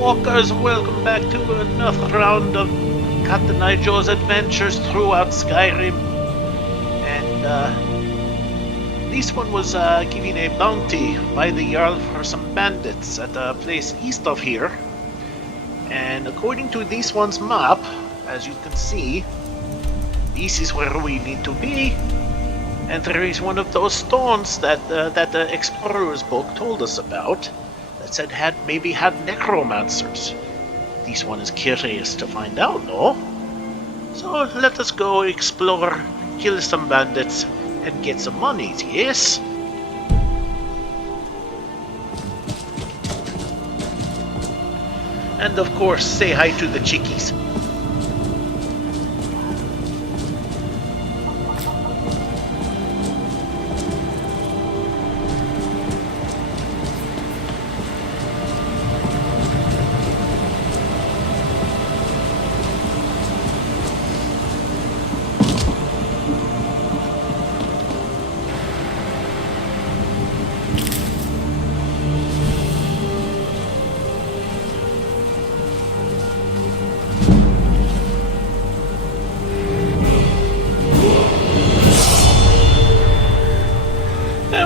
Walkers, welcome back to another round of Captain Ijo's adventures throughout Skyrim. And this one was given a bounty by the Jarl for some bandits at a place east of here. And according to this one's map, as you can see, this is where we need to be. And there is one of those stones that the explorer's book told us about. That said maybe had necromancers. This one is curious to find out, no? So let us go explore, kill some bandits, and get some monies, yes? And of course, say hi to the chickies.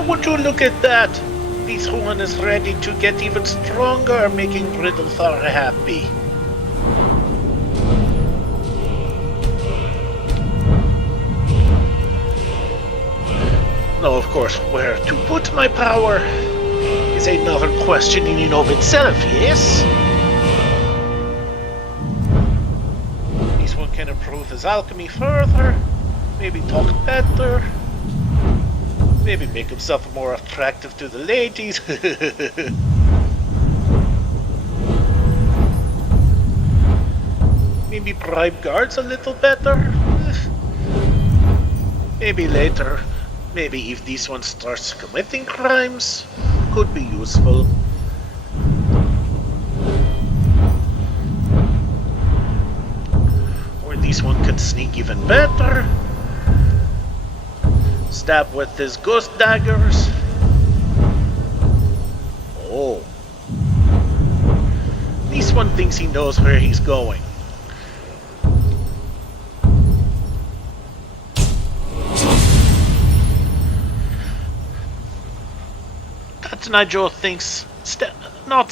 Would you look at that? This one is ready to get even stronger, making Riddlethar happy. Now, of course, where to put my power is another question in and of itself, yes? This one can improve his alchemy further, maybe talk better. Maybe make himself more attractive to the ladies. Maybe bribe guards a little better. Maybe later. Maybe if this one starts committing crimes, could be useful. Or this one can sneak even better. Stab with his ghost daggers. Oh. This one thinks he knows where he's going. Captain Ijo thinks not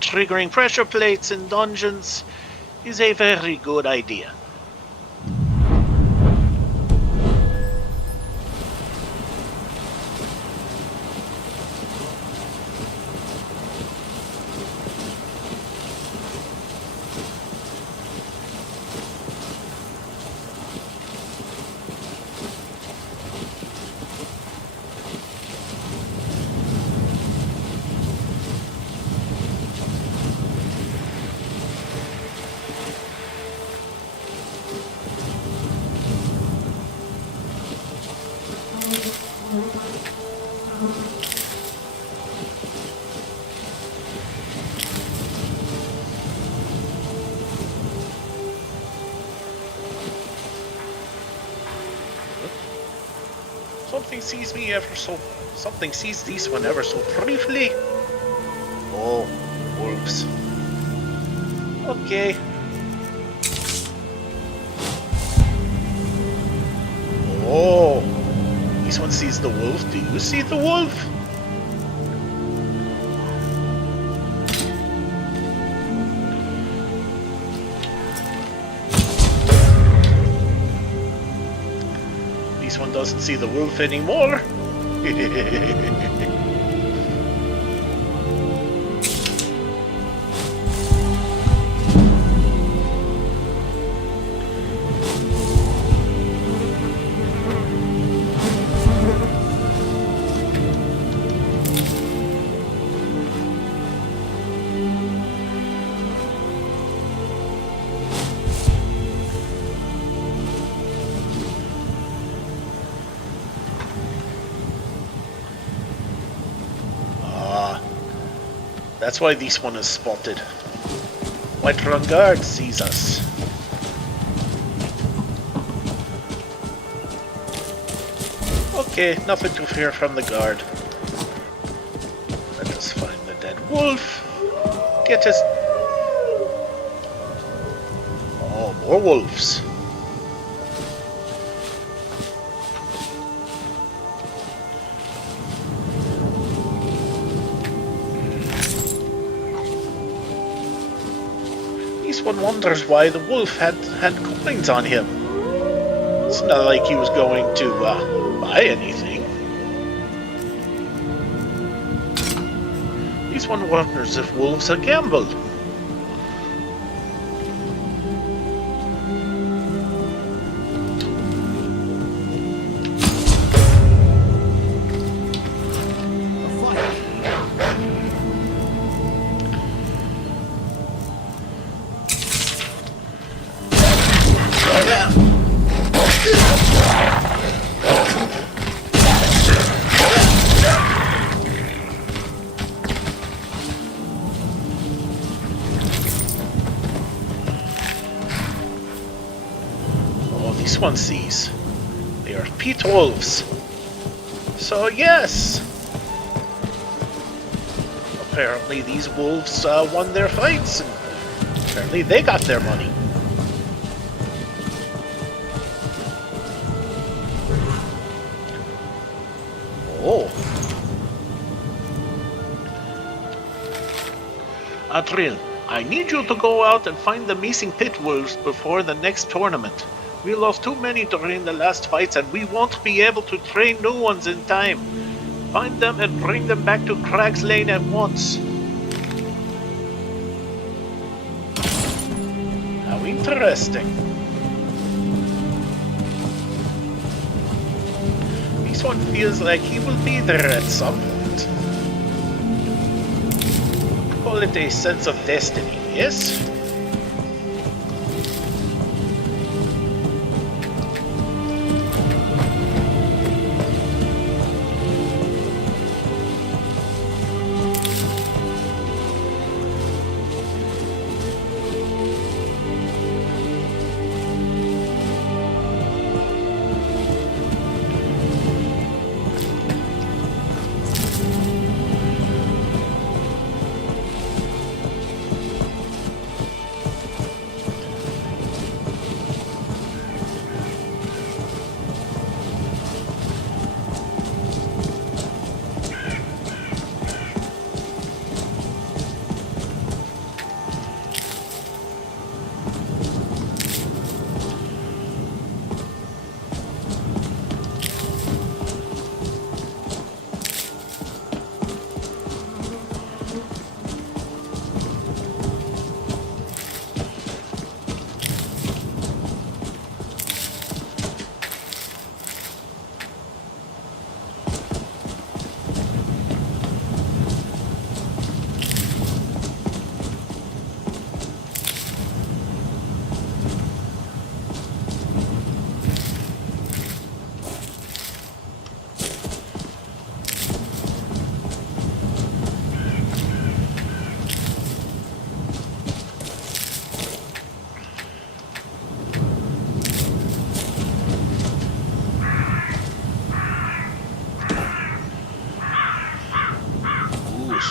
triggering pressure plates in dungeons is a very good idea. Something sees these one ever so briefly. Oh, wolves. Okay. Oh, this one sees the wolf. Do you see the wolf? This one doesn't see the wolf anymore. That's why this one is spotted. Whiterun guard sees us. Okay, nothing to fear from the guard. Let us find the dead wolf. Get his More wolves. Each one wonders why the wolf had coins on him. It's not like he was going to buy anything. Each one wonders if wolves are gambled. This one sees. They are peat wolves. So yes! Apparently these wolves won their fights, and apparently they got their money. Oh. Adril, I need you to go out and find the missing pit wolves before the next tournament. We lost too many during the last fights and we won't be able to train new ones in time. Find them and bring them back to Crag's Lane at once. How interesting. This one feels like he will be there at some point. Call it a sense of destiny, yes?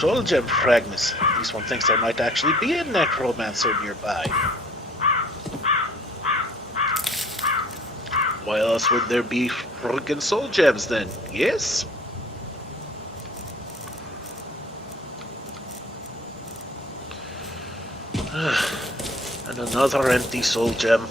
Soul gem fragments. This one thinks there might actually be a necromancer nearby. Why else would there be broken soul gems then? Yes? And another empty soul gem.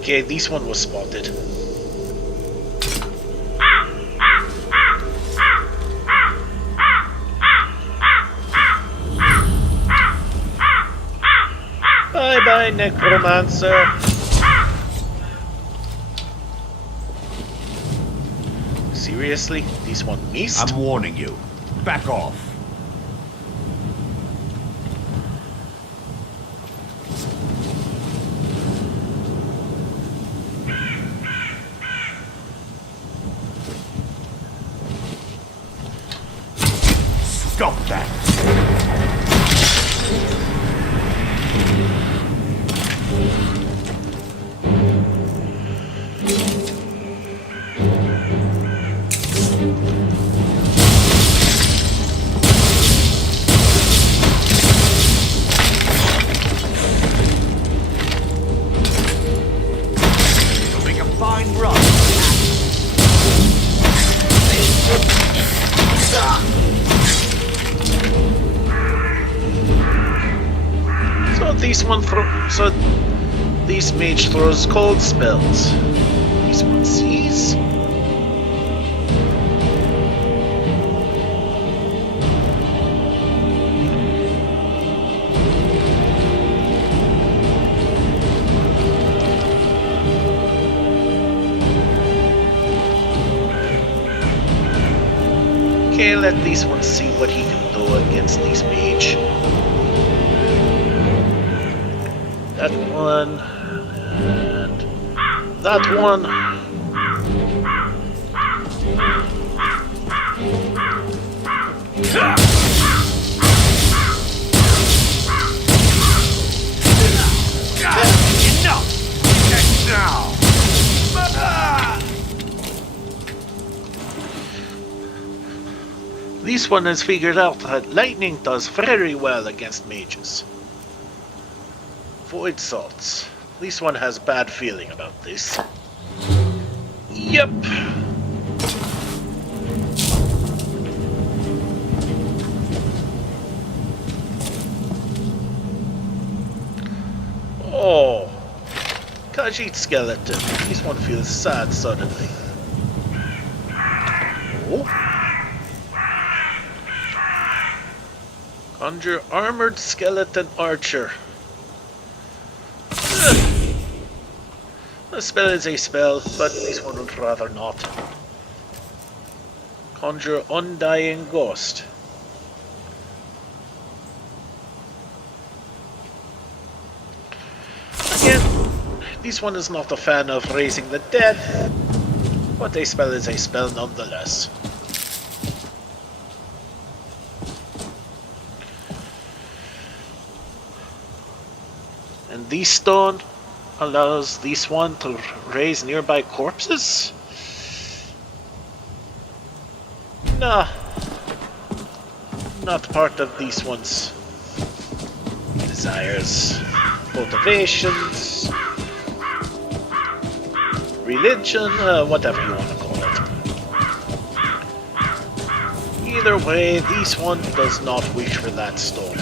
Okay, this one was spotted. Bye-bye, Necromancer. Seriously? This one missed? I'm warning you. Back off. Stop that! You'll make a fine run. So this mage throws cold spells. This one sees. Okay, let this one see what he can do against this mage. That one, and that one. Enough! Get down! This one has figured out that lightning does very well against mages. Void salts. This one has bad feeling about this. Yep. Oh. Khajiit skeleton. This one feels sad suddenly. Oh. Conjure armored skeleton archer. A spell is a spell, but this one would rather not. Conjure undying ghost. Again, this one is not a fan of raising the dead, but a spell is a spell nonetheless. And this stone allows this one to raise nearby corpses? Nah. Not part of these one's desires, motivations, religion, whatever you want to call it. Either way, this one does not wish for that stone.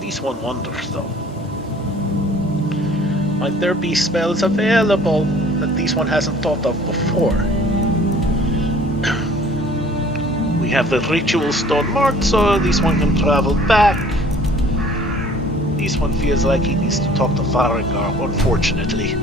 This one wonders though. Might there be spells available that this one hasn't thought of before? We have the ritual stone marked, so this one can travel back. This one feels like he needs to talk to Farengar, unfortunately.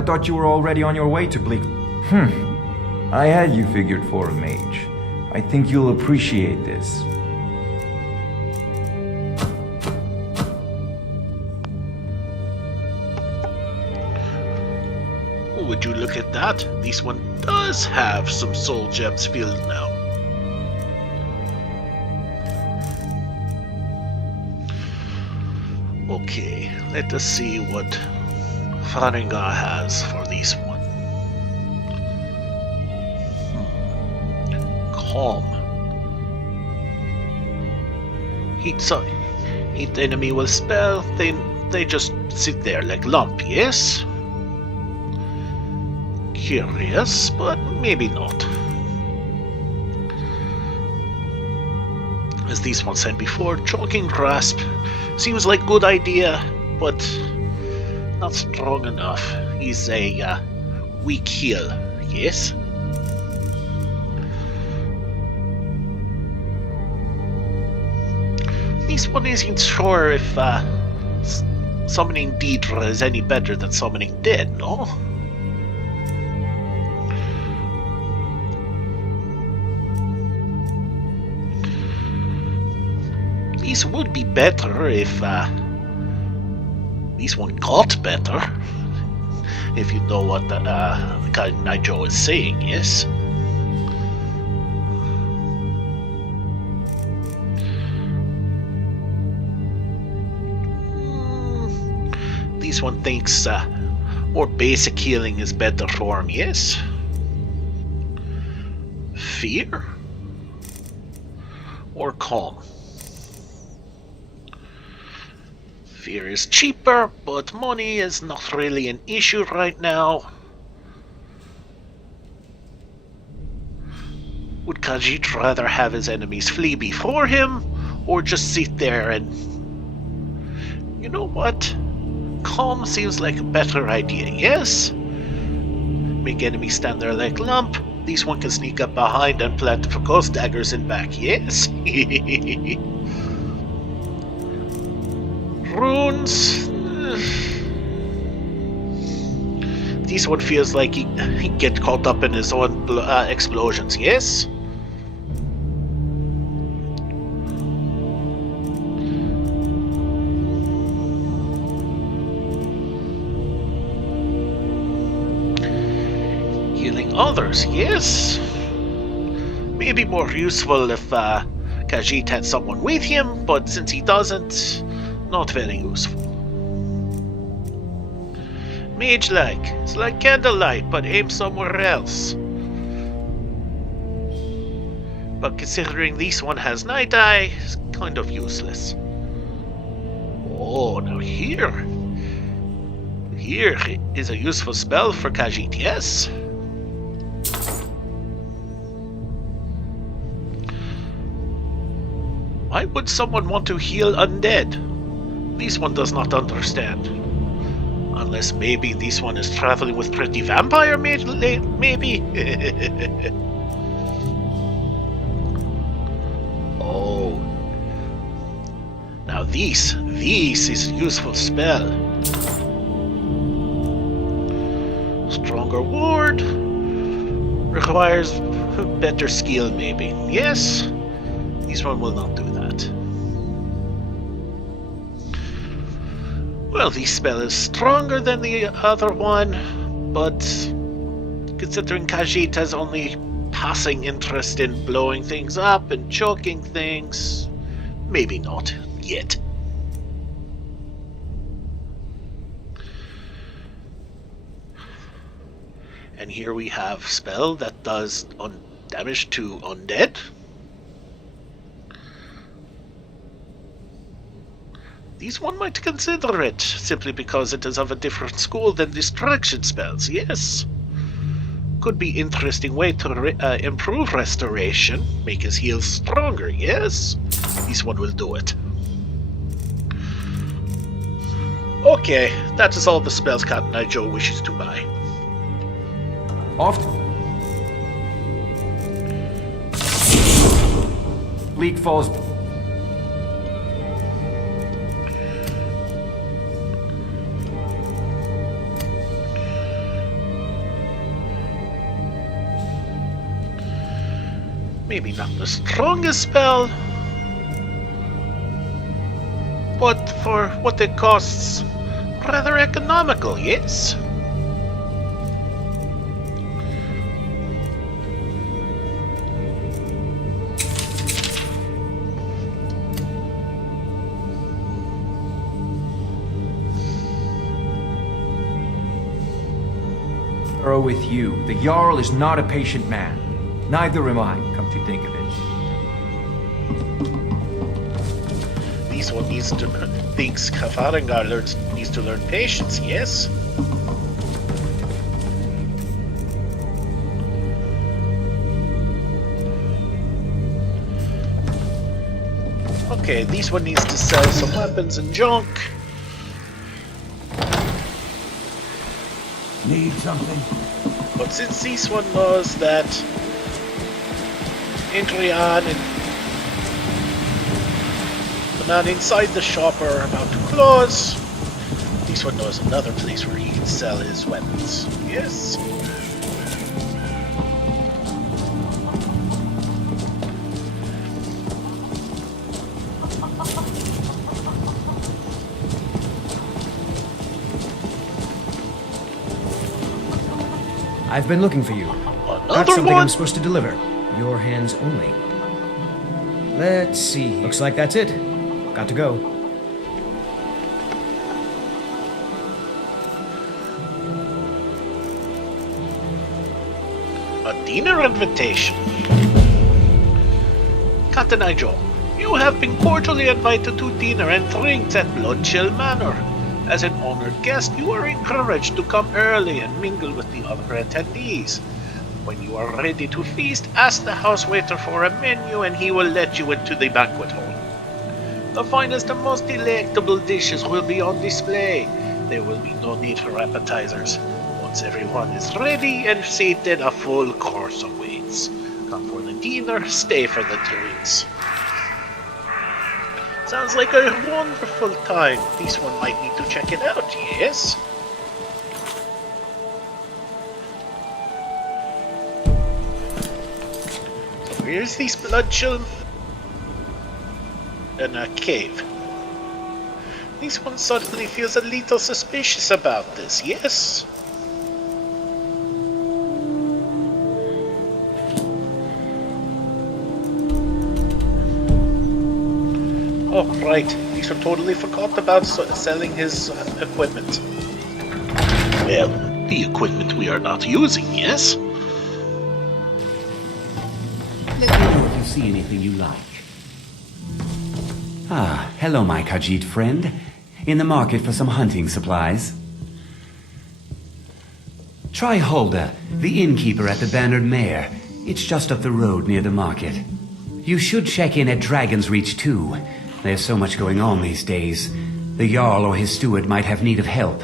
I thought you were already on your way to Bleak. I had you figured for a mage. I think you'll appreciate this. Would you look at that? This one does have some soul gems filled now. Okay, let us see what Faringa has for this one. Calm. Hit enemy will spell, then they just sit there like lump, yes? Curious, but maybe not. As these ones said before, choking grasp seems like good idea, but not strong enough. He's a weak heal, yes? This one isn't sure if summoning Deidre is any better than summoning Dead, no? This would be better if this one got better. If you know what the Nigel is saying, yes? This one thinks more basic healing is better for him, yes? Fear? Or calm? Fear is cheaper, but money is not really an issue right now. Would Khajiit rather have his enemies flee before him, or just sit there and... You know what? Calm seems like a better idea, yes? Make enemies stand there like lump. This one can sneak up behind and plant the ghost daggers in back, yes? Runes. This one feels like he get caught up in his own explosions, yes? Healing others, yes? Maybe more useful if Khajiit had someone with him, but since he doesn't, not very useful. Mage-like. It's like candlelight, but aim somewhere else. But considering this one has night eye, it's kind of useless. Oh, now here is a useful spell for Khajiit, yes? Why would someone want to heal undead? This one does not understand. Unless maybe this one is traveling with pretty vampire maybe? Oh. Now this is a useful spell. Stronger ward. Requires better skill maybe. Yes? This one will not do that. Well, this spell is stronger than the other one, but considering Khajiit has only passing interest in blowing things up and choking things, maybe not yet. And here we have spell that does damage to undead. This one might consider it, simply because it is of a different school than distraction spells, yes? Could be interesting way to improve restoration, make his heals stronger, yes? This one will do it. Okay, that is all the spells Cotton Eye Joe wishes to buy. Off. Bleak Falls. Maybe not the strongest spell, but for what it costs, rather economical, yes? With you, the Jarl is not a patient man. Neither am I, come to think of it. This one thinks Farengar needs to learn patience, yes? Okay, this one needs to sell some weapons and junk. Need something? But since this one knows that Adrian and the man inside the shop are about to close, this one knows another place where he can sell his weapons. Yes? I've been looking for you. Got Another something one? I'm supposed to deliver. Your hands only. Let's see. Looks like that's it. Got to go. A dinner invitation. Captain Nigel, you have been cordially invited to dinner and drinks at Bloodchill Manor. As an honored guest, you are encouraged to come early and mingle with the other attendees. When you are ready to feast, ask the house waiter for a menu and he will let you into the banquet hall. The finest and most delectable dishes will be on display. There will be no need for appetizers. Once everyone is ready and seated, a full course awaits. Come for the dinner, stay for the drinks. Sounds like a wonderful time. This one might need to check it out, yes? So here's this Bloodchill in a cave. This one suddenly feels a little suspicious about this, yes? Oh, right. These one totally forgot about selling his equipment. Well, the equipment we are not using, yes? Let me know if you see anything you like. Ah, hello, my Khajiit friend. In the market for some hunting supplies? Try Hulda, the innkeeper at the Bannered Mare. It's just up the road near the market. You should check in at Dragon's Reach too. There's so much going on these days. The Jarl or his steward might have need of help.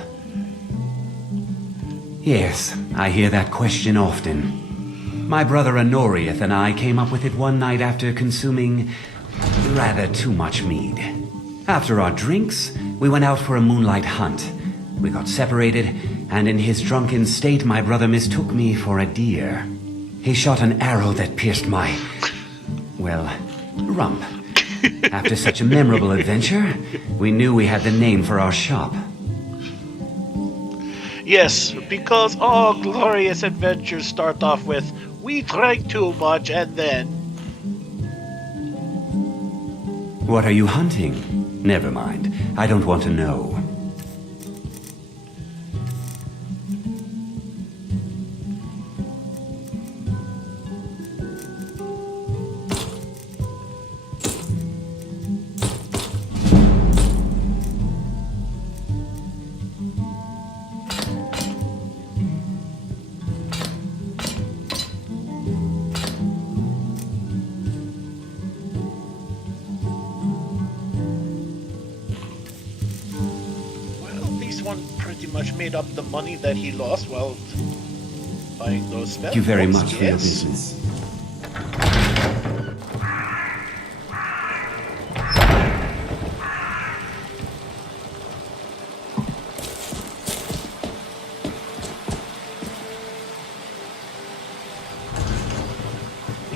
Yes, I hear that question often. My brother Honorius and I came up with it one night after consuming rather too much mead. After our drinks, we went out for a moonlight hunt. We got separated, and in his drunken state, my brother mistook me for a deer. He shot an arrow that pierced my, well, rump. After such a memorable adventure, we knew we had the name for our shop. Yes, because all glorious adventures start off with, we drank too much and then... What are you hunting? Never mind. I don't want to know. Pretty much made up the money that he lost while buying those spells. Thank you very much for your business.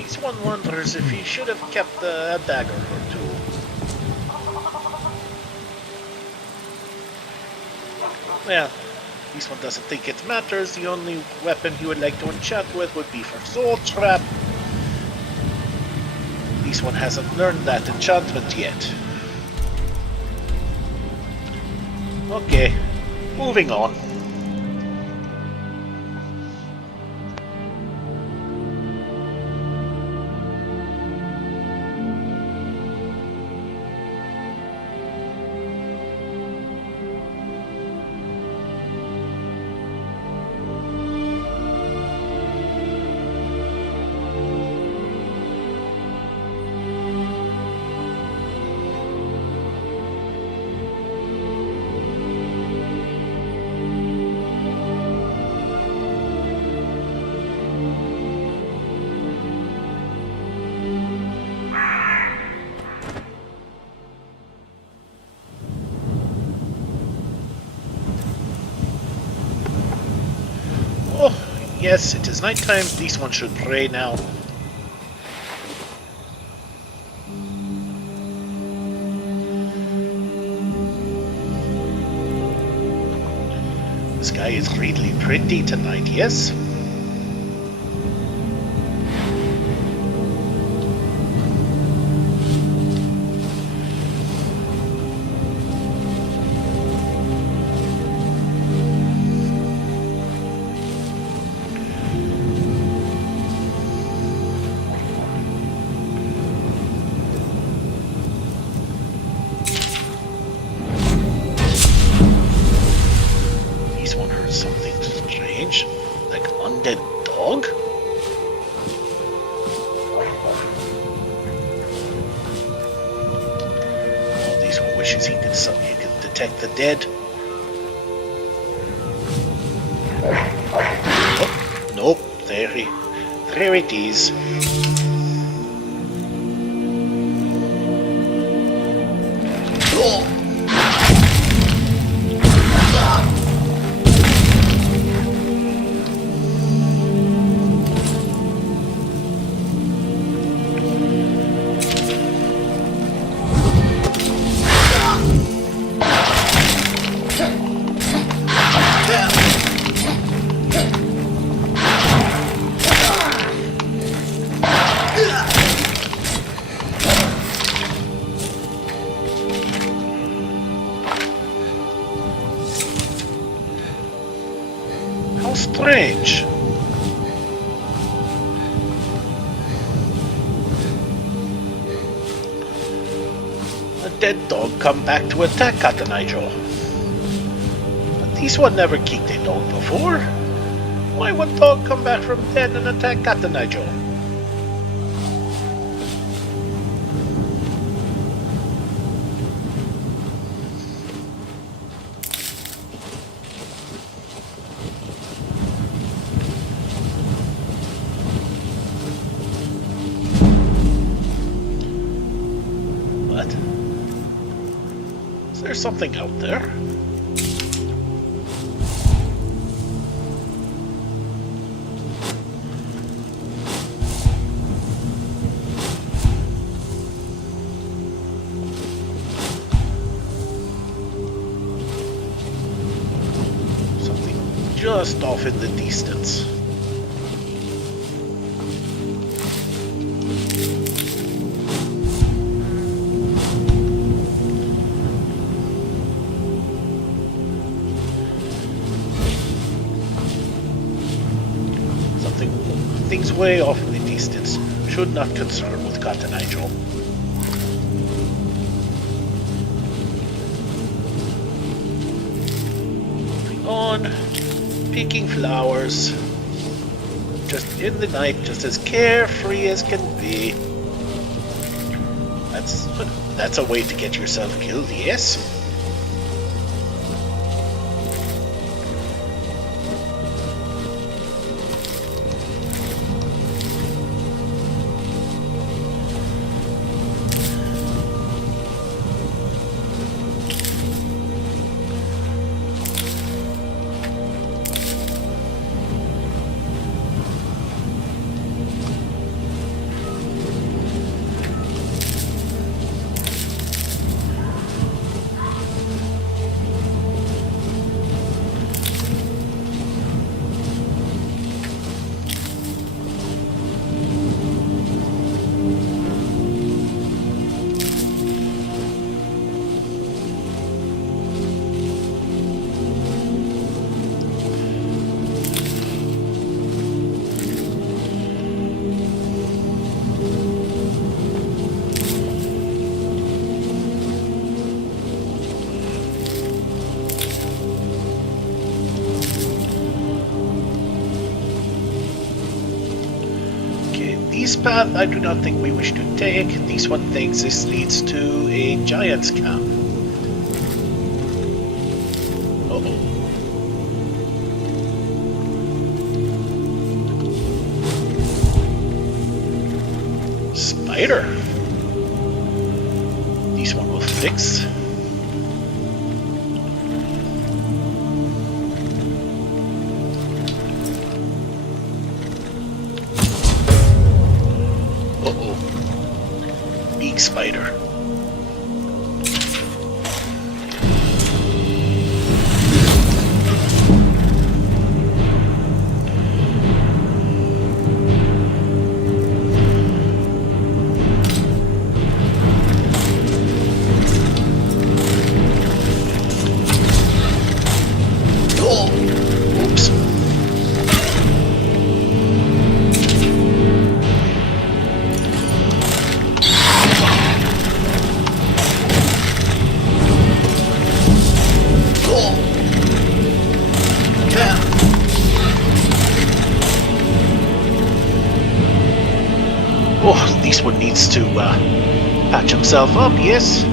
This one wonders if he should have kept a dagger or two. Well, this one doesn't think it matters. The only weapon he would like to enchant with would be for Soul Trap. This one hasn't learned that enchantment yet. Okay, moving on. Yes, it is nighttime. This one should pray now. The sky is really pretty tonight, yes? The dead. Oh, nope, there it is. Strange. A dead dog come back to attack Katanijo. But this one never kicked a dog before. Why would dog come back from dead and attack Katanijo? There's something out there. Something just off in the distance. Things way off in the distance should not concern with Katanijo. Moving on, picking flowers. Just in the night, just as carefree as can be. That's a way to get yourself killed, yes? This path I do not think we wish to take. This one thinks this leads to a giant's camp. Uh-oh. Spider. This one will fix. Uh-oh. Big spider. Oops. Oh, this one needs to patch himself up, yes?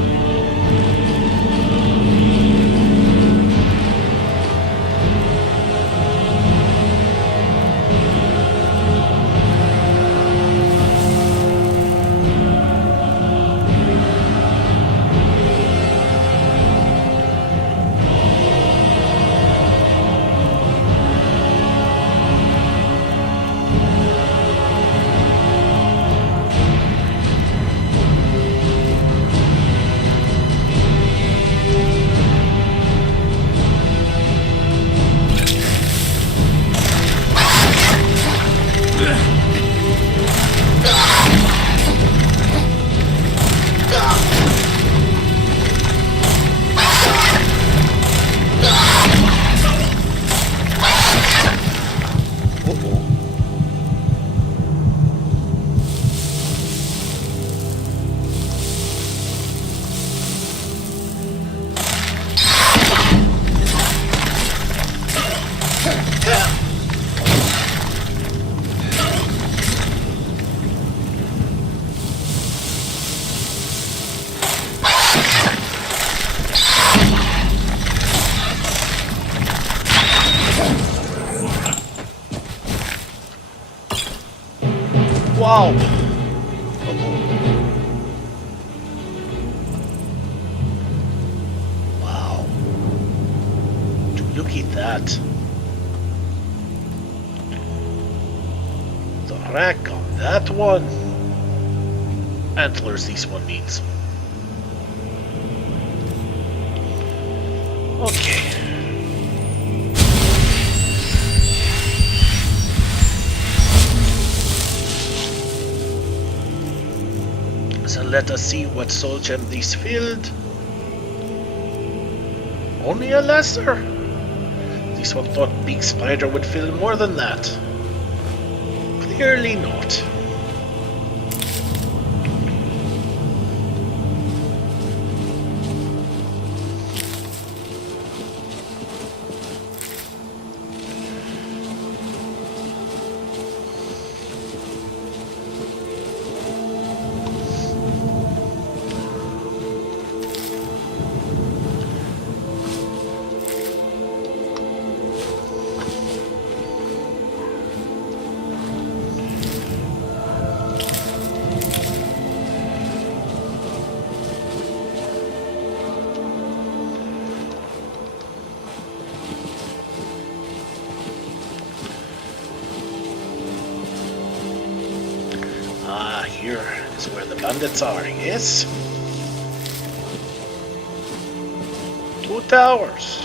Wow! Wow. Look at that. The rack on that one. Antlers this one needs. Okay. So let us see what soul gem this filled. Only a lesser. This one thought Big Spider would fill more than that. Clearly not. Here is where the bandits are, yes? 2 towers.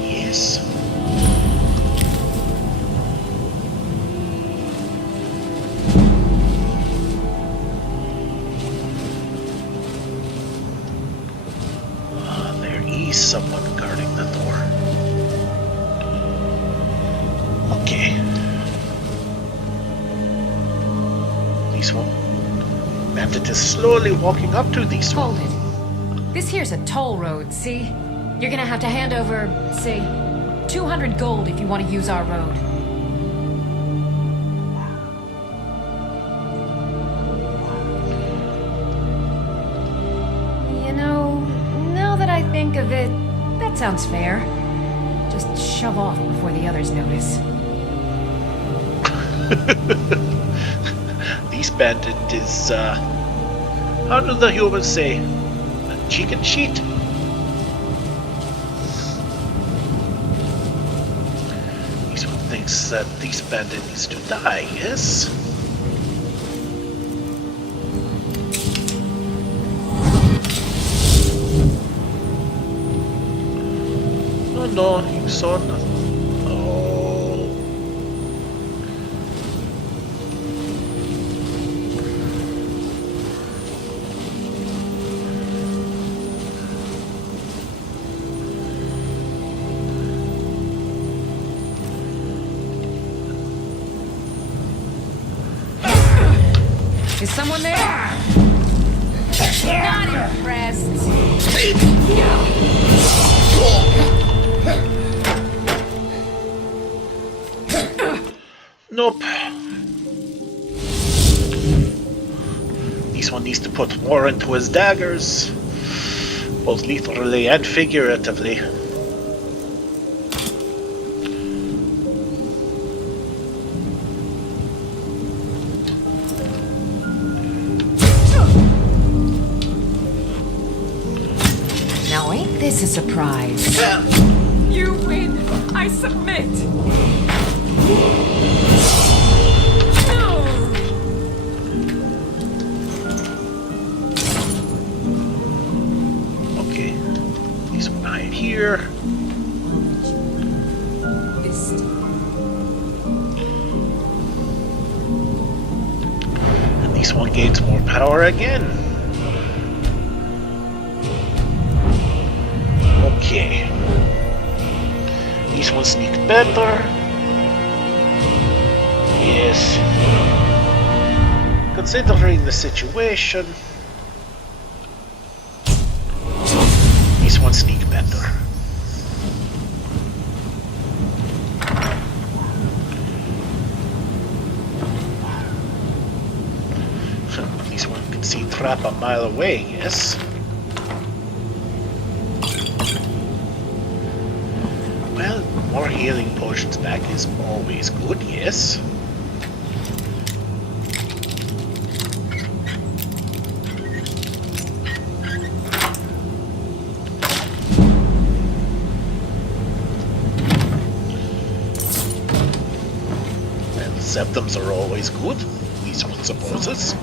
Yes. There is someone guarding the door. Okay. This one. Bandit is slowly walking up to these one. Hold it. This here's a toll road, see? You're gonna have to hand over, say, 200 gold if you want to use our road. You know, now that I think of it, that sounds fair. Just shove off before the others notice. This bandit is, how do the humans say? A chicken shit? This one thinks that this bandit needs to die, yes? Oh no, you saw nothing. Oh. Is someone there? Not impressed. Nope. This one needs to put more into his daggers, both literally and figuratively. Now ain't this a surprise? You win. I submit. No. Okay, this one hide here. And this one gains more power again. Okay. This one sneaked better. Yes. Considering the situation, this one sneaked better. This one can see trap a mile away, yes? Well, more healing potions back is always good, yes? And septums are always good, these one supposes.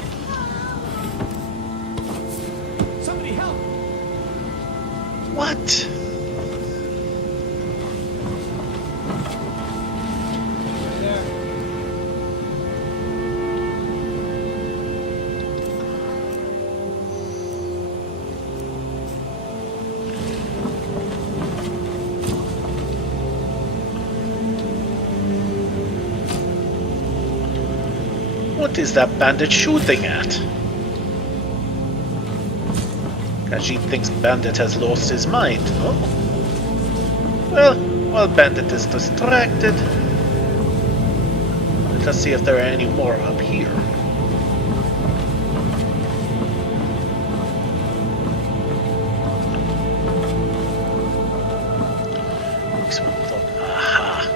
Somebody help! What? What is that bandit shooting at? Khajiit thinks Bandit has lost his mind, no? Well, while Bandit is distracted, let us see if there are any more up here. This one thought, aha.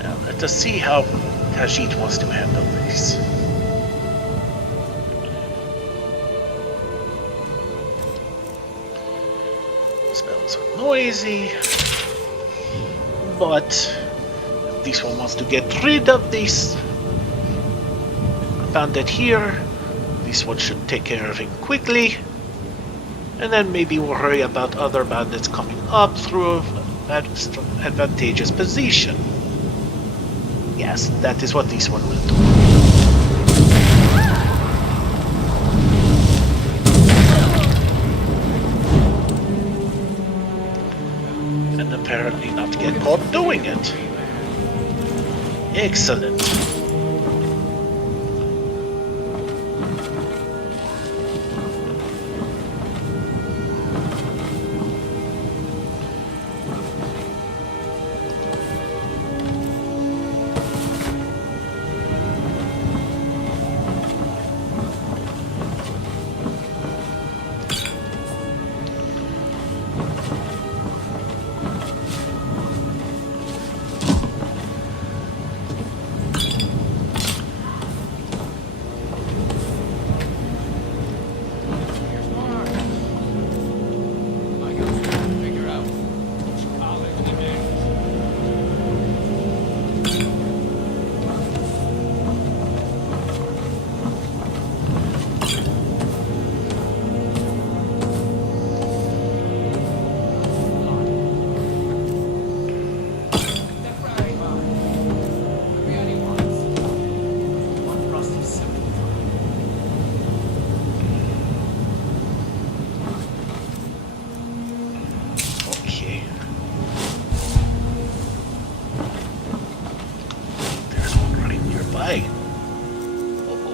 Now let us see how Khajiit wants to handle this. Smells noisy, but this one wants to get rid of this bandit here. This one should take care of him quickly. And then maybe worry about other bandits coming up through an advantageous position. Yes, that is what this one will do. And apparently not get caught doing it. Excellent. Okay. There's one right nearby. Oh.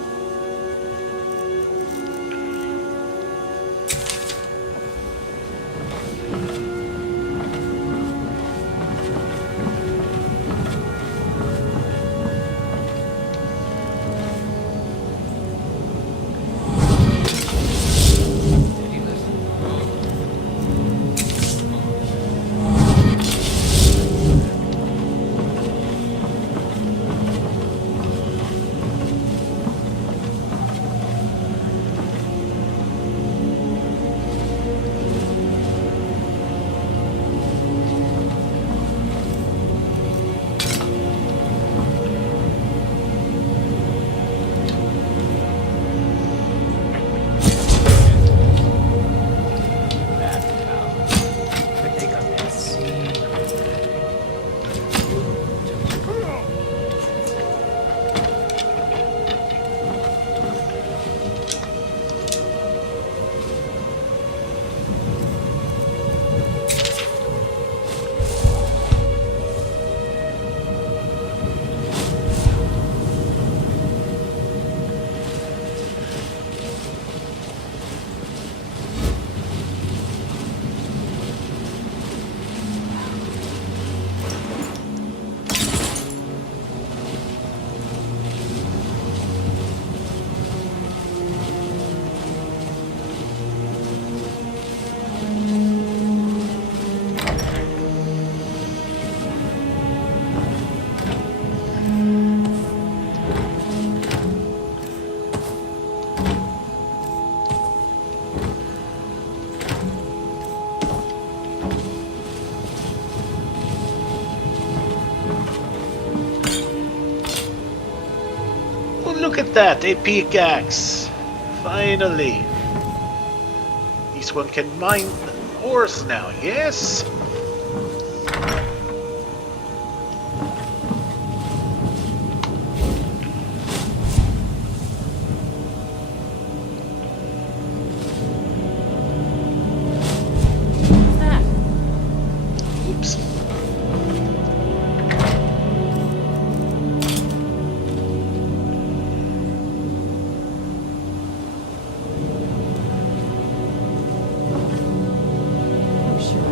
Look at that, a pickaxe! Finally! This one can mine ores now, yes? What's that? Oops. I'm sure.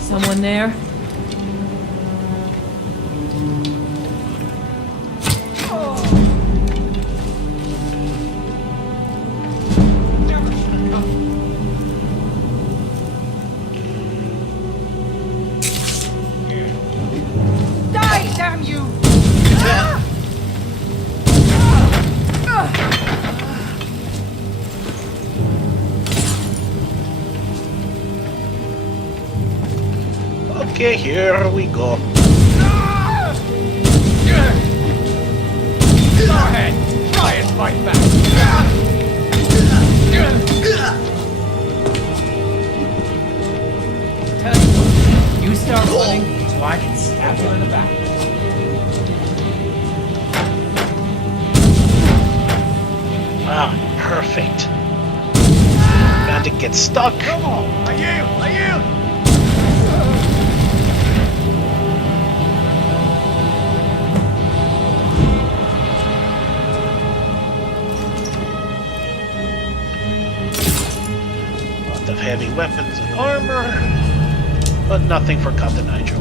Someone there? Die, damn you! Okay, here we go. Go ahead. Try and fight back. Tell you what, you start running so I can stab you in the back. Ah, perfect. Bandit gets stuck. Come on. I yield. Lot of heavy weapons and armor, but nothing for Cotton Eye Joe.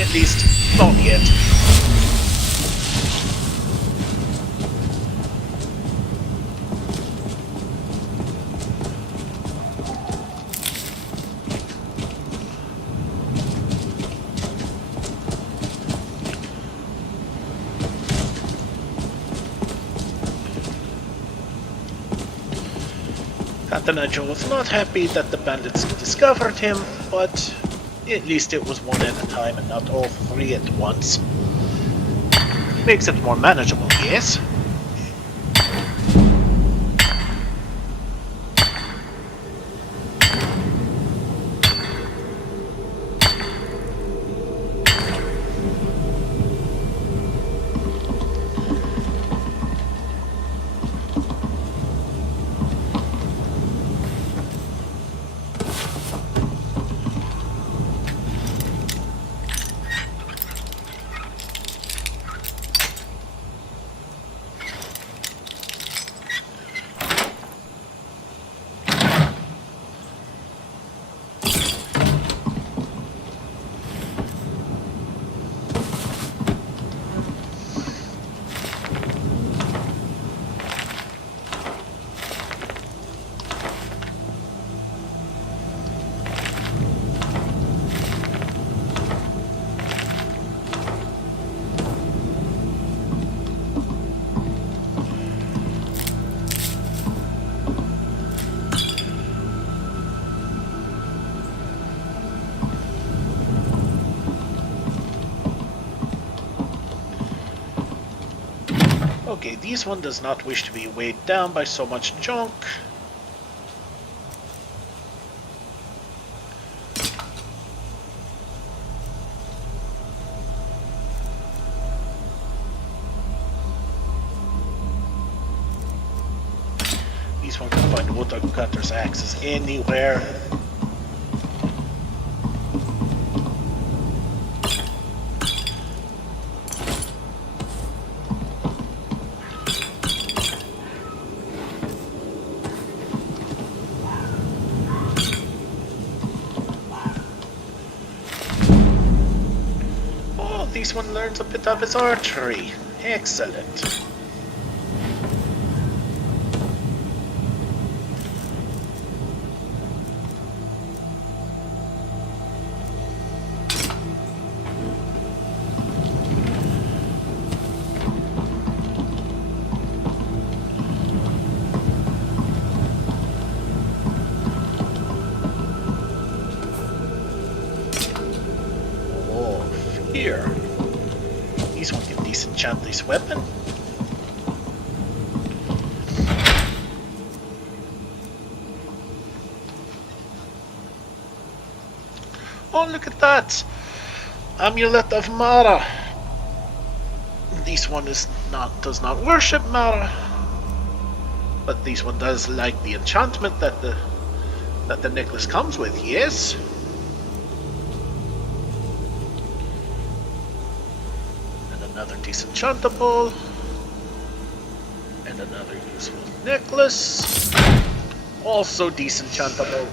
At least, not yet. Katanajo was not happy that the bandits discovered him, but at least it was one at a time and not all three at once. Makes it more manageable, yes? Okay, this one does not wish to be weighed down by so much junk. This one can find woodcutter's axes anywhere. This one learns a bit of his archery. Excellent. Oh, fear. This one can disenchant this weapon. Oh, look at that! Amulet of Mara. This one does not worship Mara, but this one does like the enchantment that the necklace comes with. Yes. Another disenchantable, and another useful necklace, also disenchantable.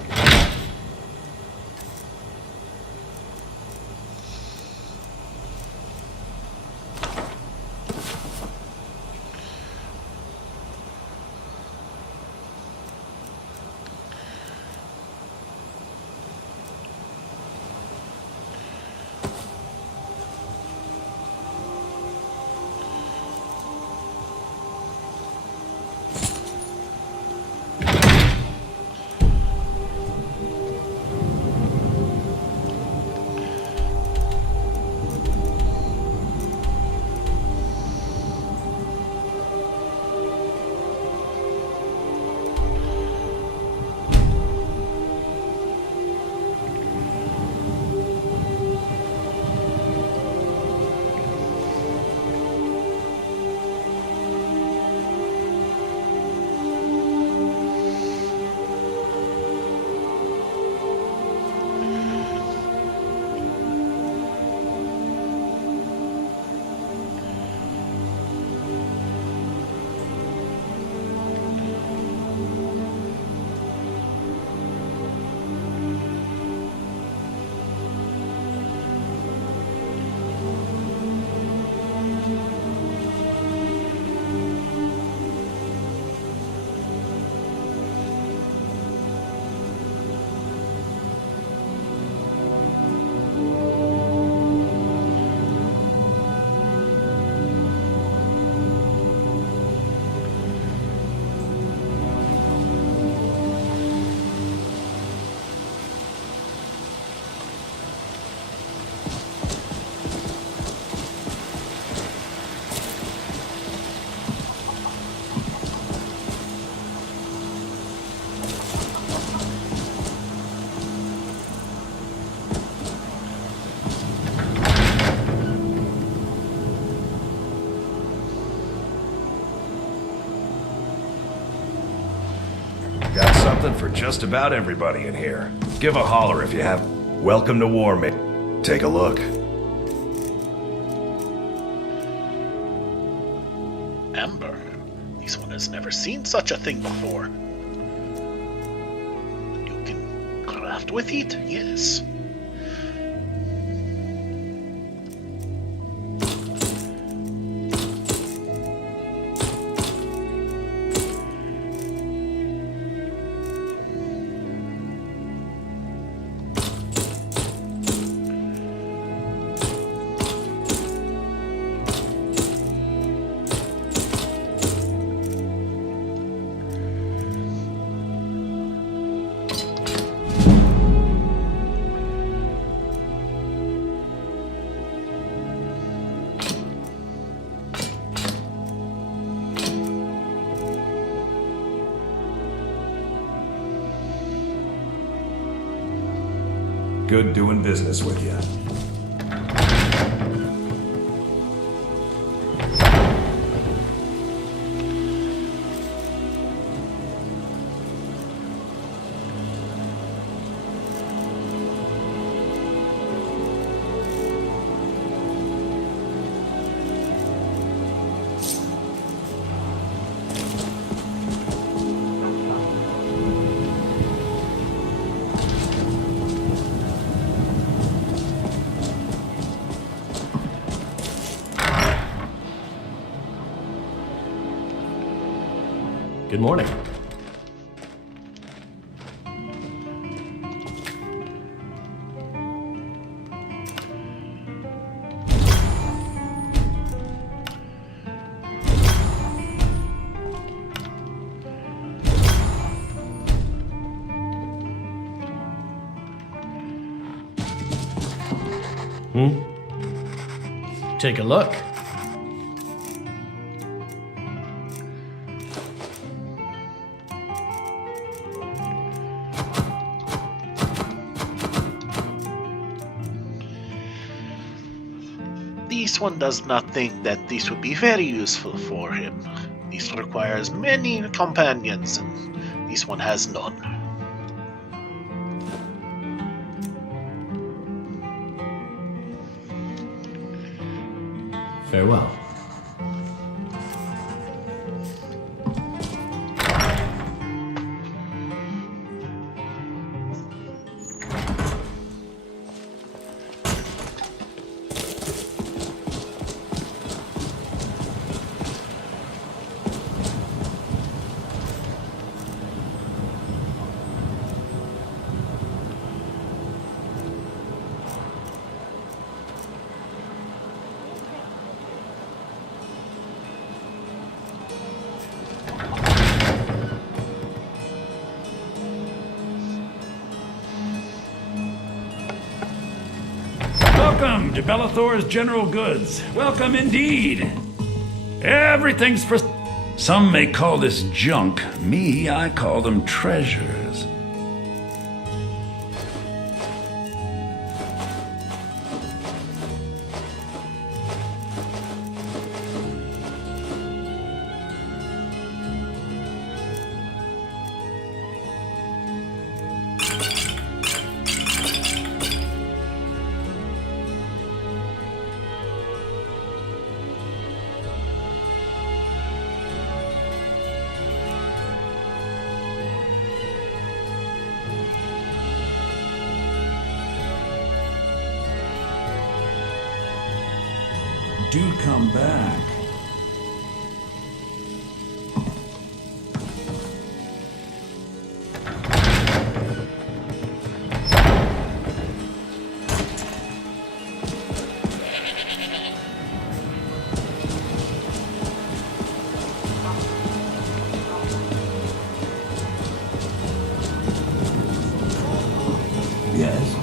something for just about everybody in here. Give a holler if you have. Welcome to war, mate. Take a look. Amber. This one has never seen such a thing before. You can craft with it? Yes. Good doing business with you. Good morning. Take a look. This one does not think that this would be very useful for him. This requires many companions, and this one has none. Farewell. Welcome to Bellathor's General Goods. Welcome indeed. Everything's for... Some may call this junk. Me, I call them treasures. Do come back. Yes.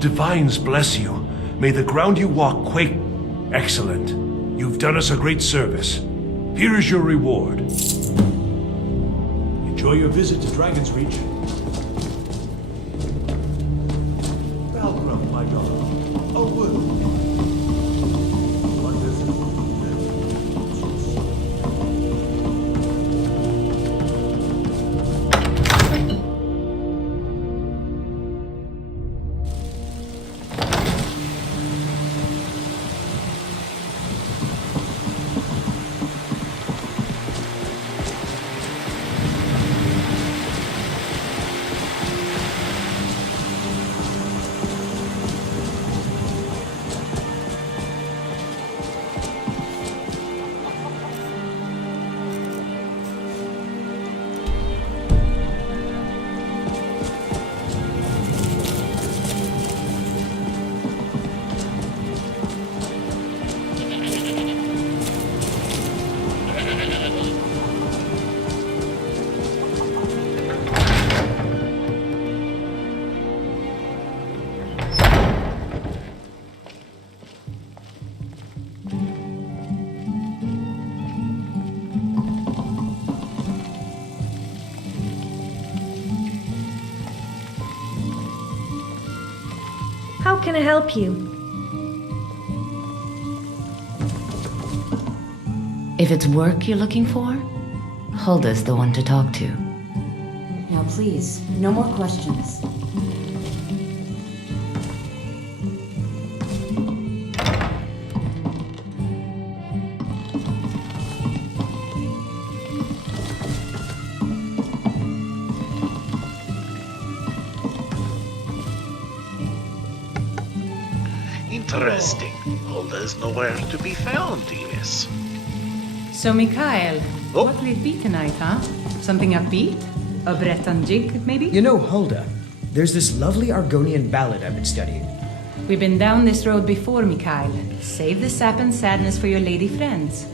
Divines bless you. May the ground you walk quake. Excellent. You've done us a great service. Here is your reward. Enjoy your visit to Dragon's Reach. Valgrim, my daughter. A word. How can I help you? If it's work you're looking for, Hulda's the one to talk to. Now please, no more questions. Interesting. Hulda is nowhere to be found, yes. So, Mikhail, what will it be tonight, huh? Something upbeat? A Breton jig, maybe? You know, Hulda, there's this lovely Argonian ballad I've been studying. We've been down this road before, Mikhail. Save the sap and sadness for your lady friends.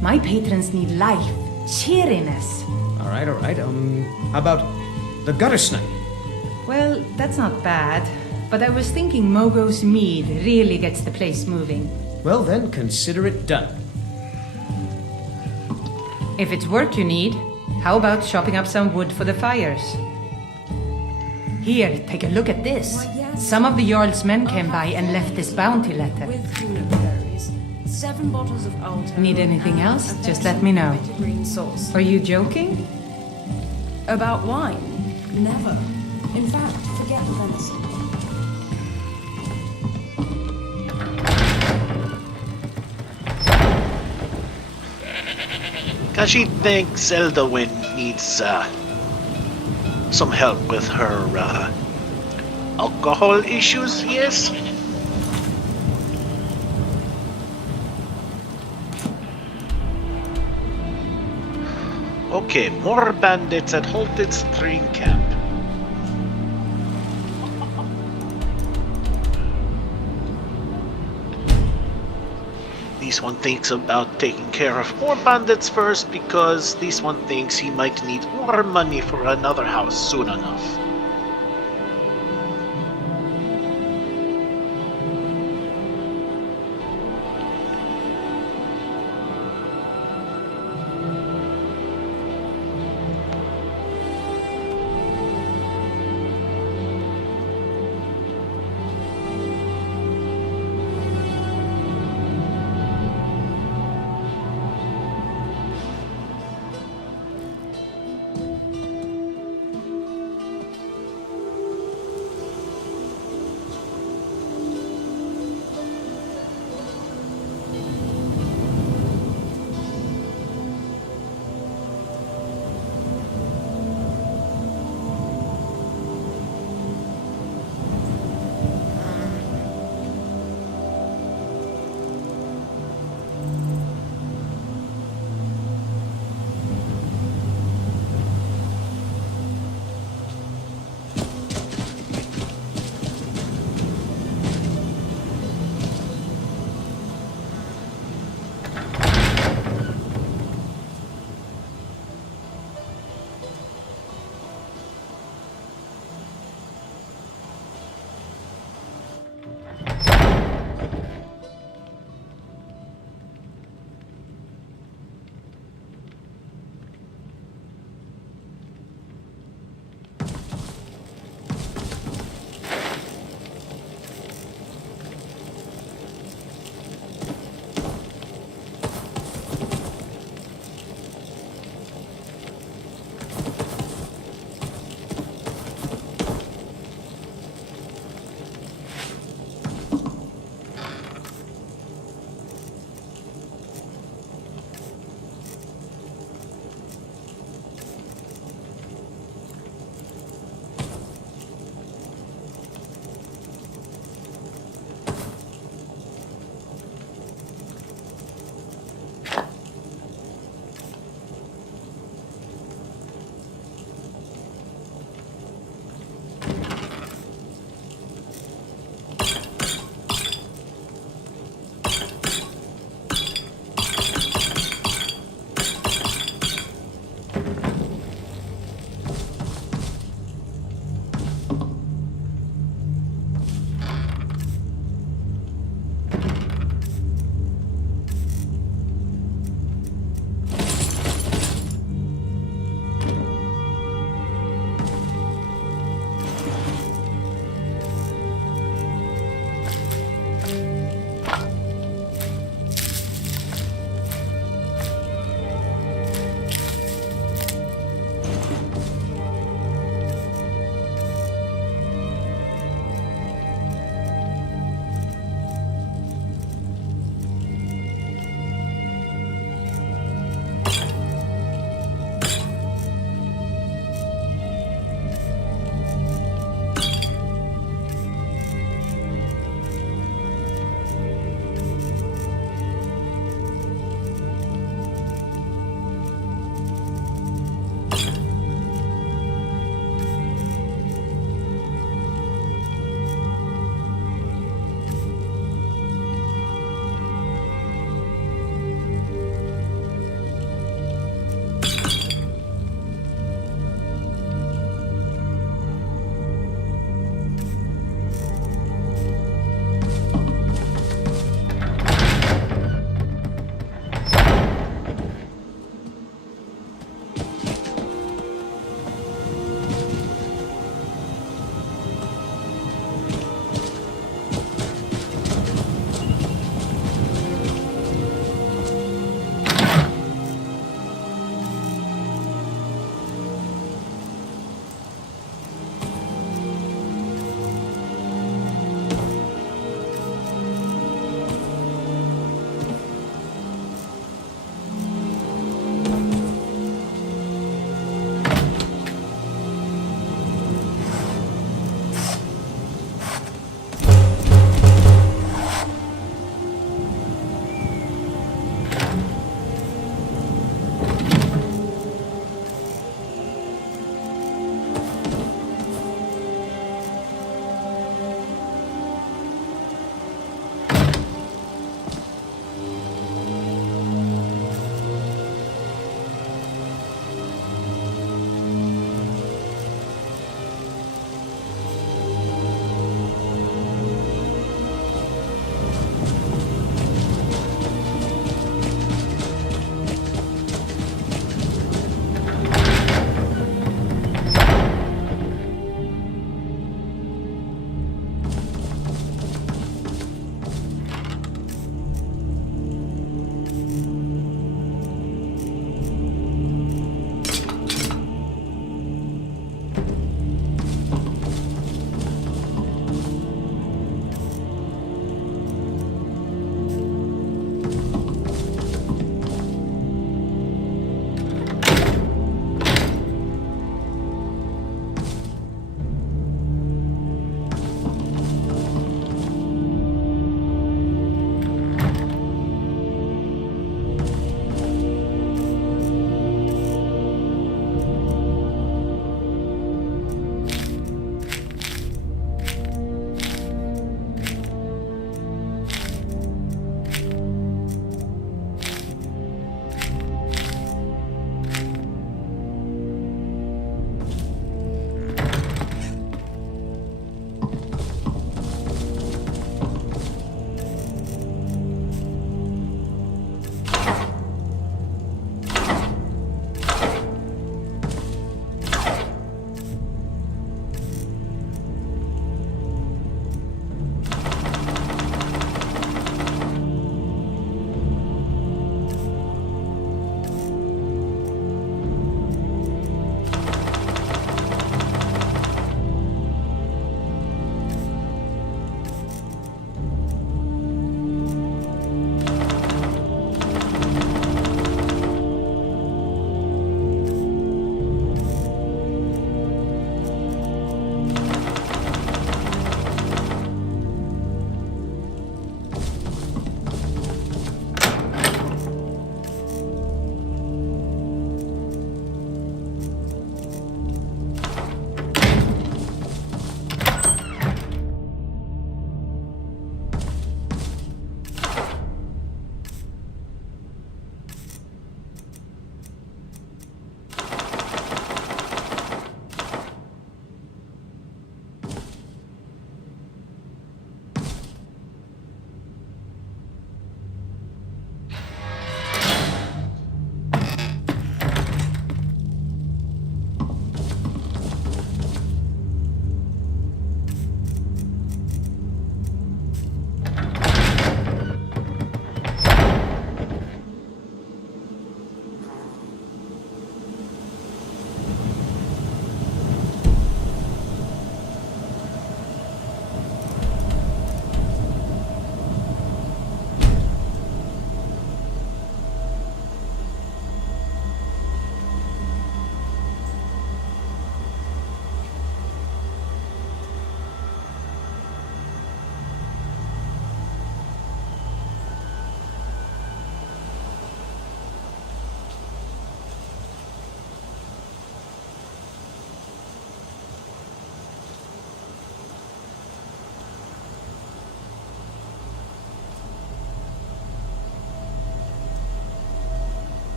My patrons need life, cheeriness. All right. How about the Gutter Snipe? Well, that's not bad. But I was thinking Mogo's mead really gets the place moving. Well then, consider it done. If it's work you need, how about chopping up some wood for the fires? Here, take a look at this. Some of the Jarl's men came by and left this bounty letter. With juniper berries, 7 bottles of Alto. Need anything else? Just let me know. Green sauce. Are you joking? About wine? Never. In fact, forget the venison. Khajiit thinks Eldawin needs some help with her alcohol issues, yes? Okay, more bandits at halted string camp. This one thinks about taking care of more bandits first because this one thinks he might need more money for another house soon enough.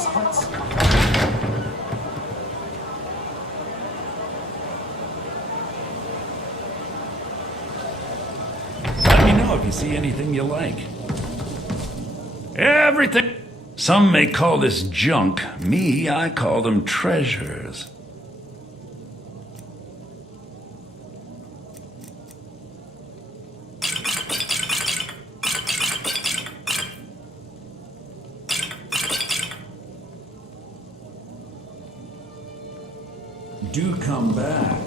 people's huts. Let me know if you see anything you like. Everything. Some may call this junk. Me, I call them treasures. Do come back.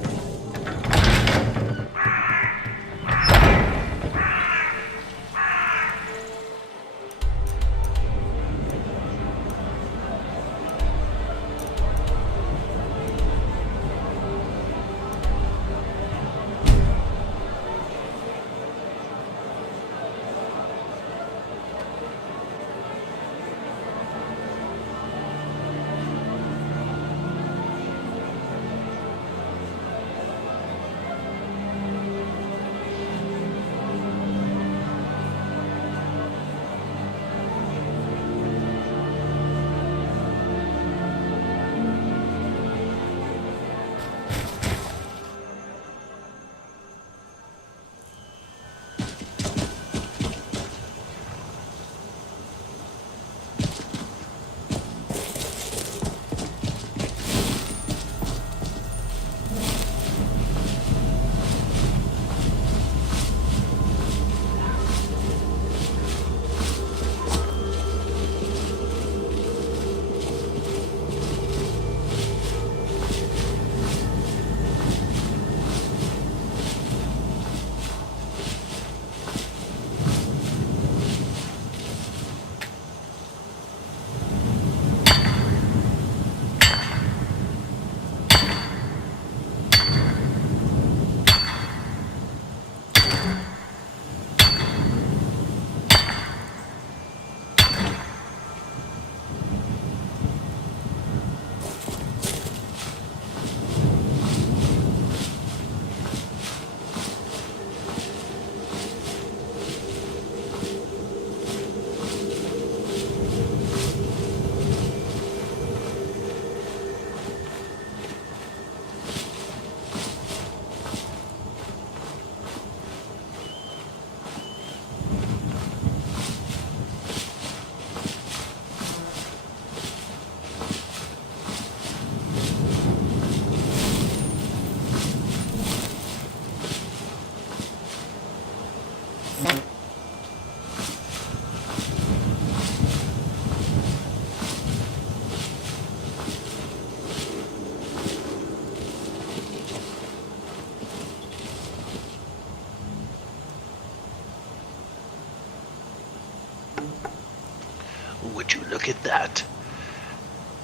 Would you look at that?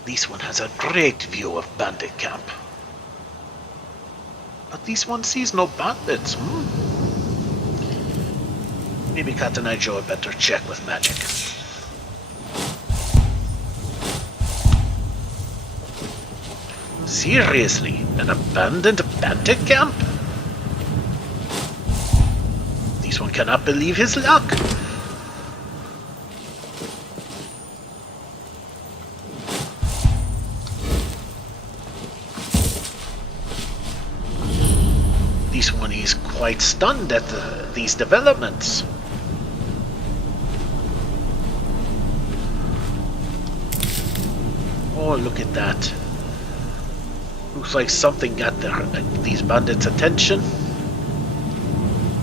This one has a great view of bandit camp. But this one sees no bandits. Maybe Kat and I Joe had better check with magic. Seriously, an abandoned bandit camp? This one cannot believe his luck. This one is quite stunned at these developments. Oh, look at that. Looks like something got these bandits' attention.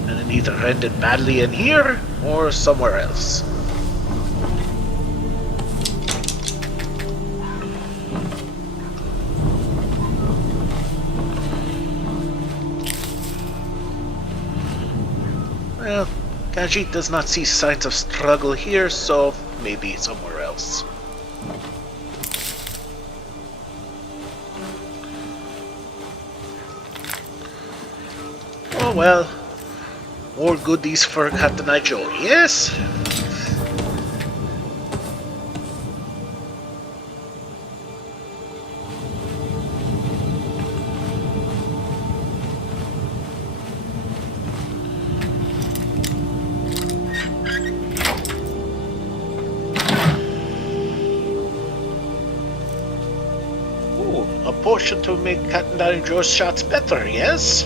And it either ended badly in here or somewhere else. Well, Khajiit does not see signs of struggle here, so maybe somewhere else. Oh well, more goodies for Captain Joe, yes? A potion to make Captain Joe's shots better, yes?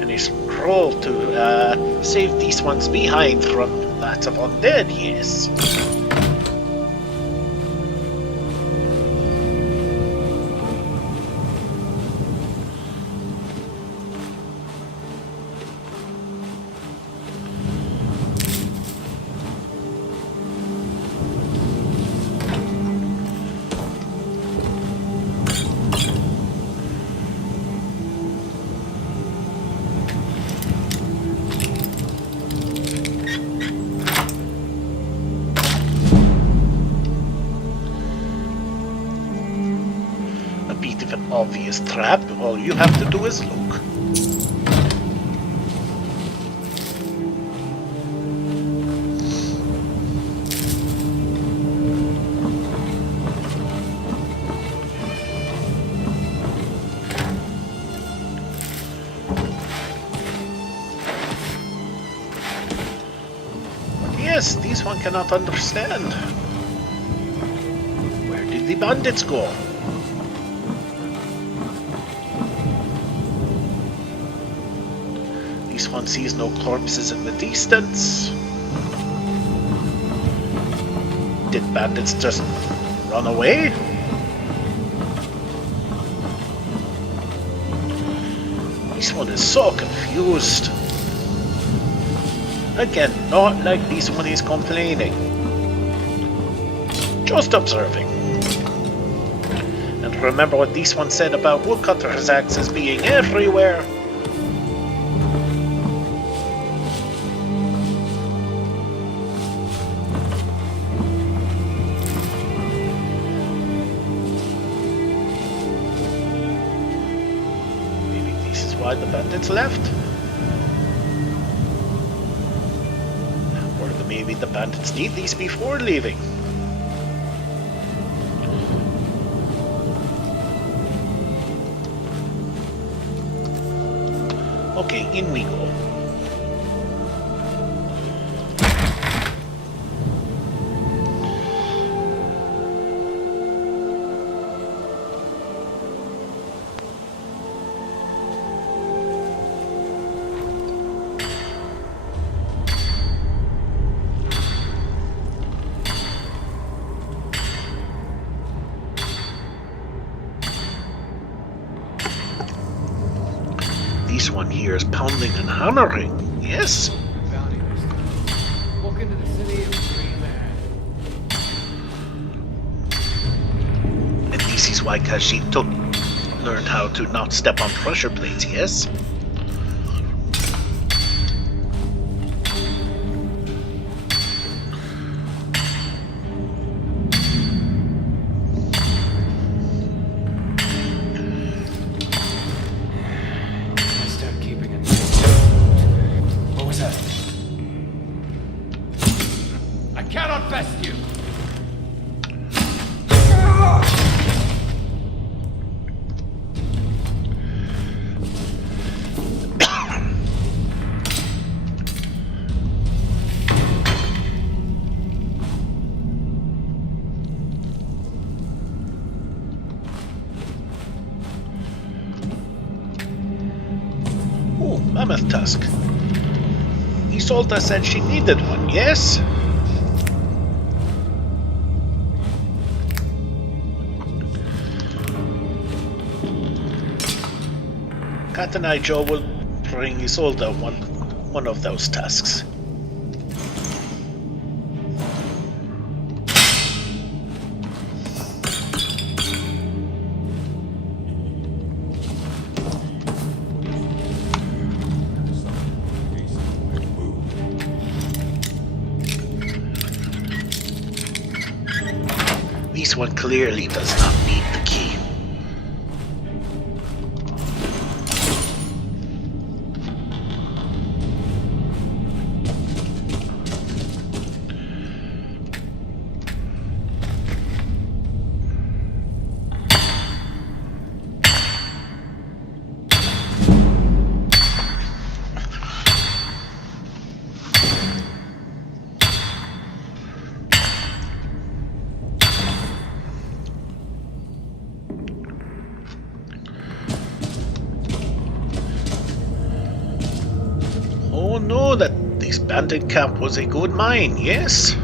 And a scroll to save these ones behind from lots of undead, yes. Obvious trap, all you have to do is look. Yes, these one cannot understand. Where did the bandits go? One sees no corpses in the distance. Did bandits just run away? This one is so confused. Again, not like this one is complaining. Just observing. And remember what this one said about woodcutter's axes being everywhere. Why the bandits left? Or maybe the bandits need these before leaving. Okay, in we go. This one here is pounding and hammering, yes? Walk into the city of Green Man. And this is why Khajiit learned how to not step on pressure plates, yes? Mammoth tusk. Isolta said she needed one, yes? Kat and I, Joe, will bring Isolta one of those tusks. This one clearly does not need the key. know that this bandit camp was a good mine, yes?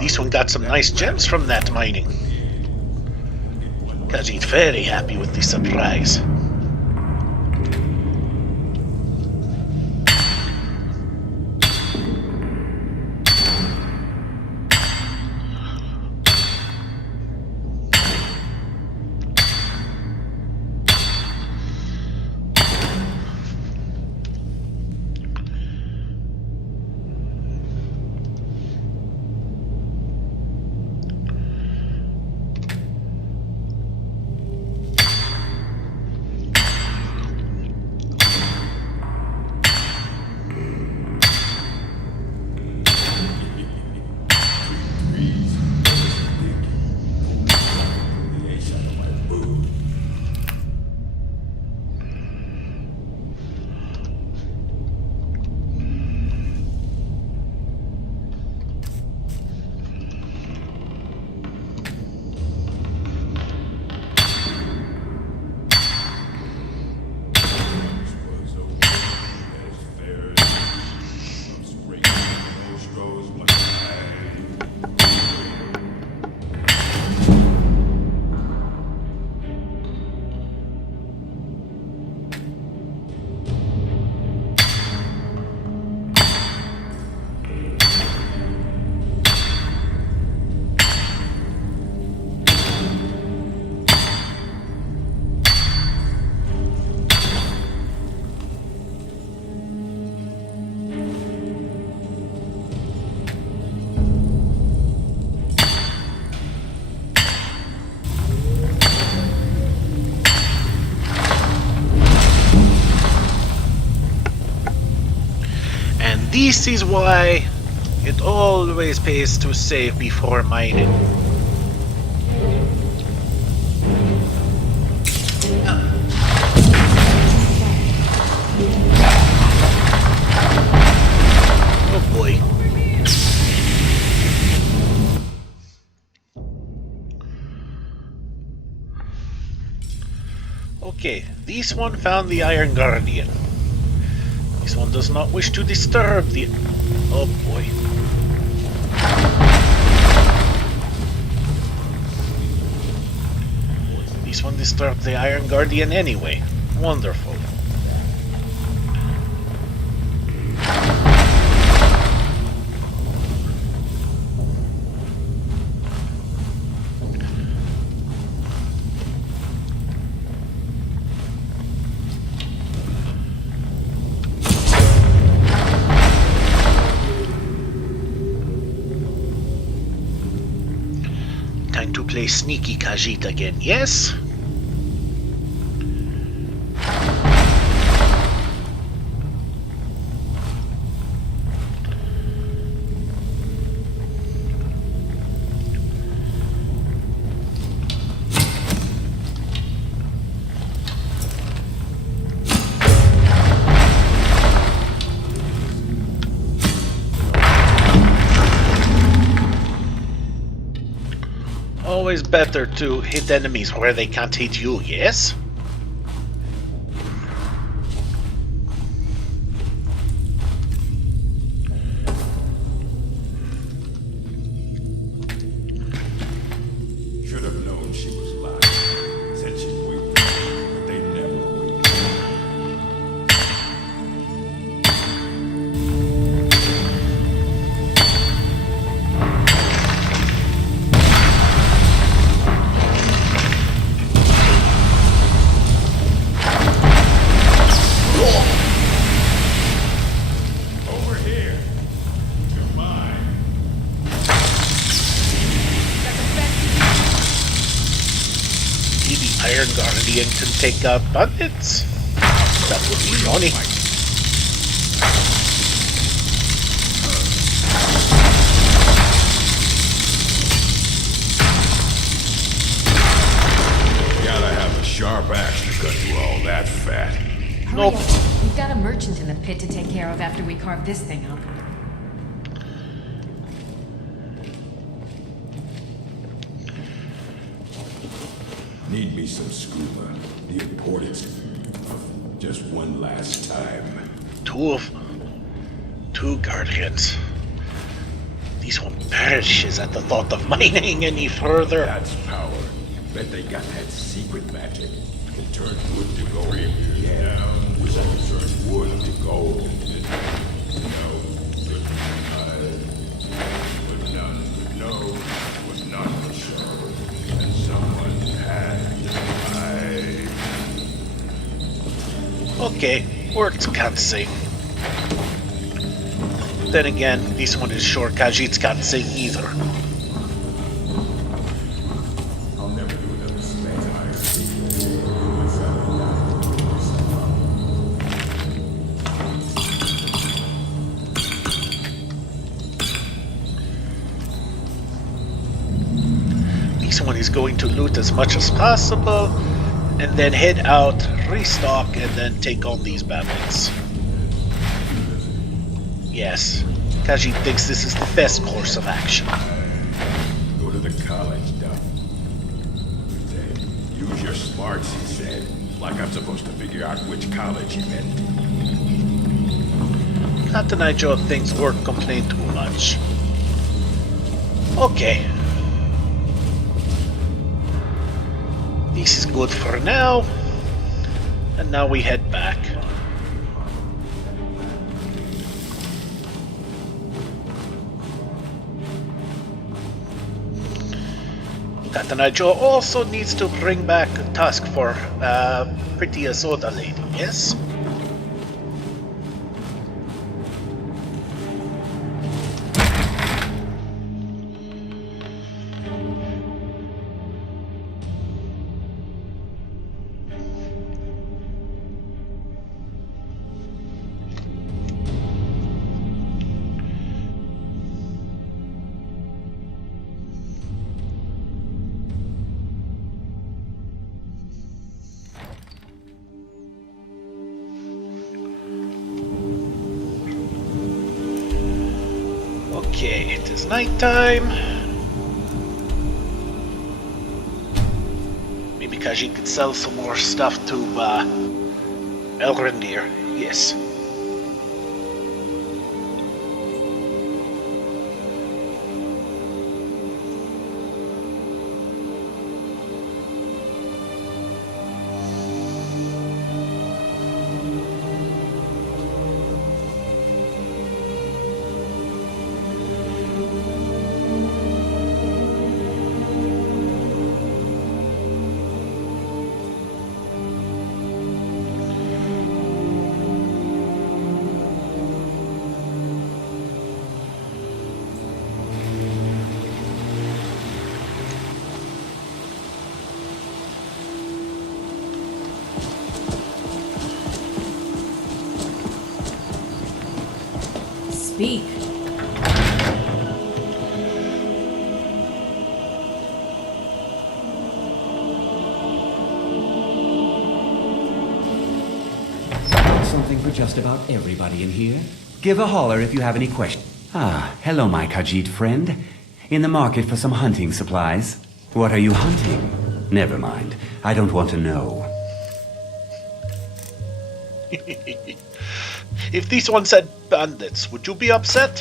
This one got some nice gems from that mining. Khajiit very happy with the surprise. This is why it always pays to save before mining. Oh boy. Okay, this one found the Iron Guardian. This one does not wish to disturb the... Oh boy. This one disturbed the Iron Guardian anyway. Wonderful. Time to play sneaky Khajiit again, yes? always better to hit enemies where they can't hit you, yes? Should have known she was lying. Said she'd wait, but they never wait. Over here. You're mine. Maybe Iron Guardian can take out bandits? That would be funny. Gotta have a sharp axe to cut through all that fat. Nope. Hurry up. We've got a merchant in the pit to take care of after we carve this thing up. Need me some scuba. The importance of just one last time. Two guardians. This one perishes at the thought of mining any further. That's power. Bet they got that secret magic. Can turn wood to gold. Yeah, we can turn wood to gold. But none would know. But none would show. And someone had to die. Okay, words can't say. Then again, this one is sure Khajiits can't say either. I'll never do another spare This one is going to loot as much as possible, and then head out, restock, and then take on these bandits. Yes, Khajiit thinks this is the best course of action. Go to the college, Doc. Use your smarts, he said. Like I'm supposed to figure out which college he meant. Captain Ijo thinks work complain too much. Okay. This is good for now. And now we head back. Captain Ijo also needs to bring back a task for Pretty Azoda Lady, yes? Okay, it is nighttime. Maybe Khajiit could sell some more stuff to Elrendir. Yes. Speak. Something for just about everybody in here. Give a holler if you have any questions. Ah, hello, my Khajiit friend. In the market for some hunting supplies. What are you hunting? Never mind. I don't want to know. If this one said bandits, would you be upset?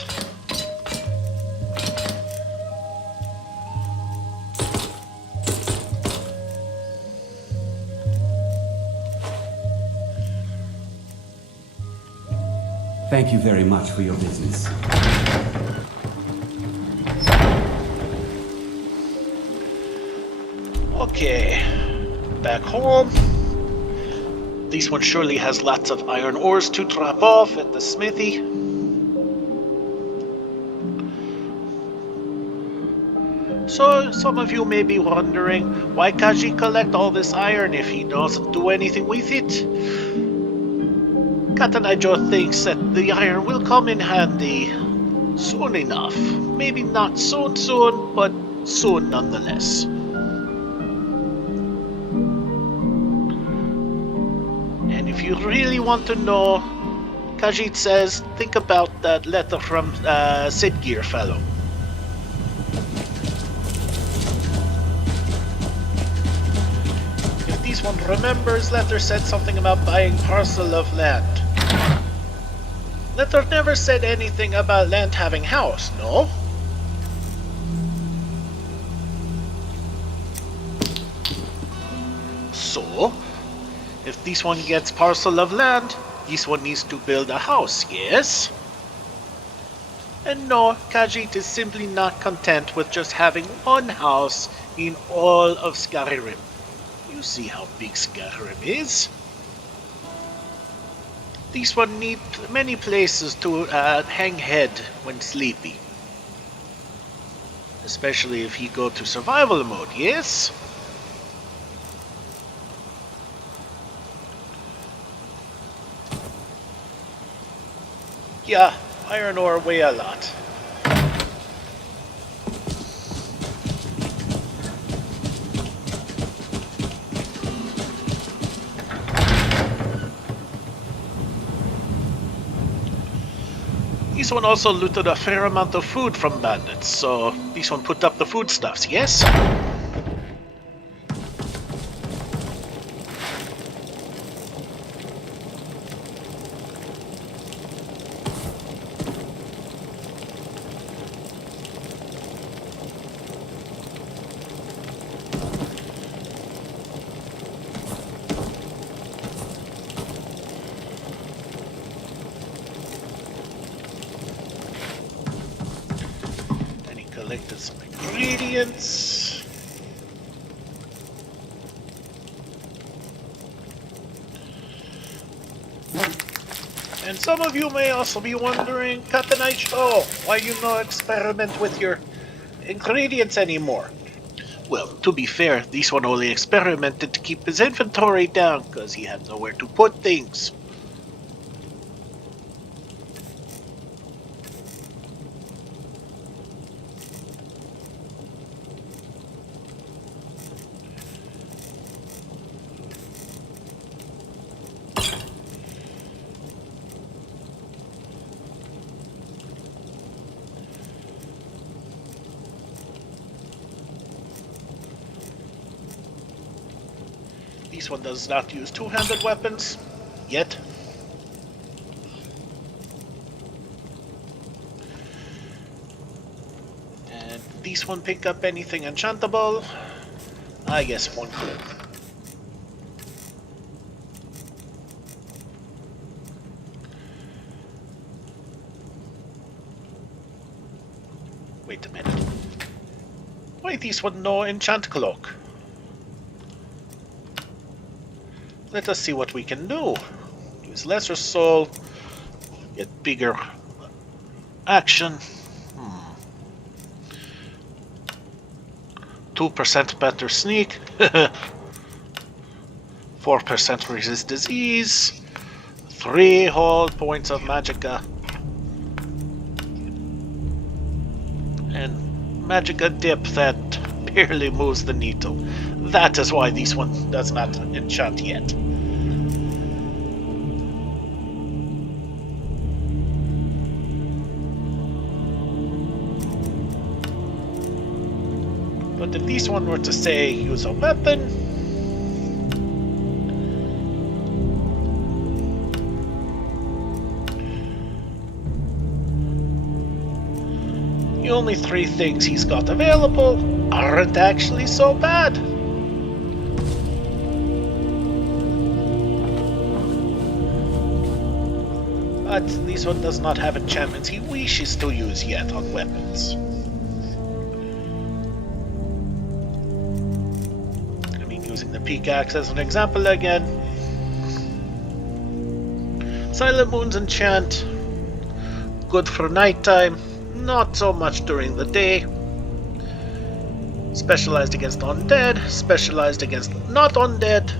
Thank you very much for your business. Okay, back home. This one surely has lots of iron ores to drop off at the smithy. So, some of you may be wondering, why Khajiit collect all this iron if he doesn't do anything with it? Katanijo thinks that the iron will come in handy soon enough. Maybe not soon, but soon nonetheless. And if you really want to know, Khajiit says, think about that letter from Sidgear fellow. If this one remembers, letter said something about buying parcel of land. Letter never said anything about land having house, no? So, if this one gets parcel of land, this one needs to build a house, yes? And no, Khajiit is simply not content with just having one house in all of Skyrim. You see how big Skyrim is. This one needs many places to hang head when sleepy. Especially if he go to survival mode, yes? Yeah, iron ore weigh a lot. This one also looted a fair amount of food from bandits, so this one put up the foodstuffs, yes? Collected some ingredients. And some of you may also be wondering, Katanijo, why you no experiment with your ingredients anymore? Well, to be fair, this one only experimented to keep his inventory down because he had nowhere to put things. This one does not use two-handed weapons, yet. And this one pick up anything enchantable? I guess one could. Wait a minute. Why this one no enchant cloak? Let us see what we can do. Use lesser soul, get bigger action. 2% better sneak. 4% resist disease. 3 whole points of magicka. And magicka dip that barely moves the needle. That is why this one does not enchant yet. But if this one were to say use a weapon, the only 3 things he's got available aren't actually so bad. But this one does not have enchantments he wishes to use yet on weapons. I mean, using the pickaxe as an example again. Silent Moon's enchant, good for nighttime, not so much during the day. Specialized against undead, specialized against not undead.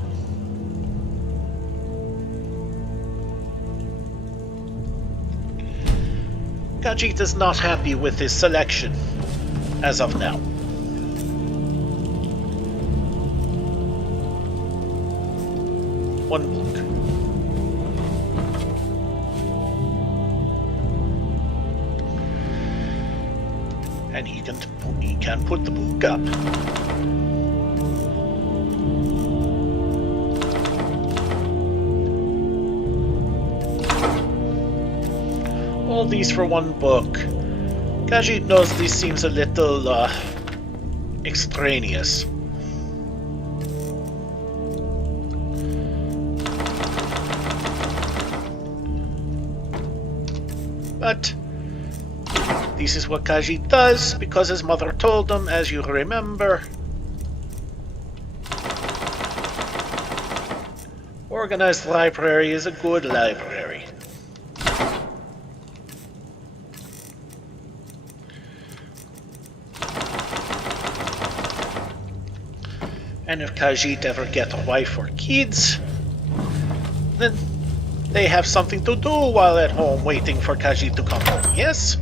Khajiit is not happy with his selection, as of now. One book. And he can put the book up. All these for 1 book. Khajiit knows this seems a little extraneous. But this is what Khajiit does because his mother told him, as you remember. Organized library is a good library. And if Khajiit ever get a wife or kids, then they have something to do while at home waiting for Khajiit to come home, yes?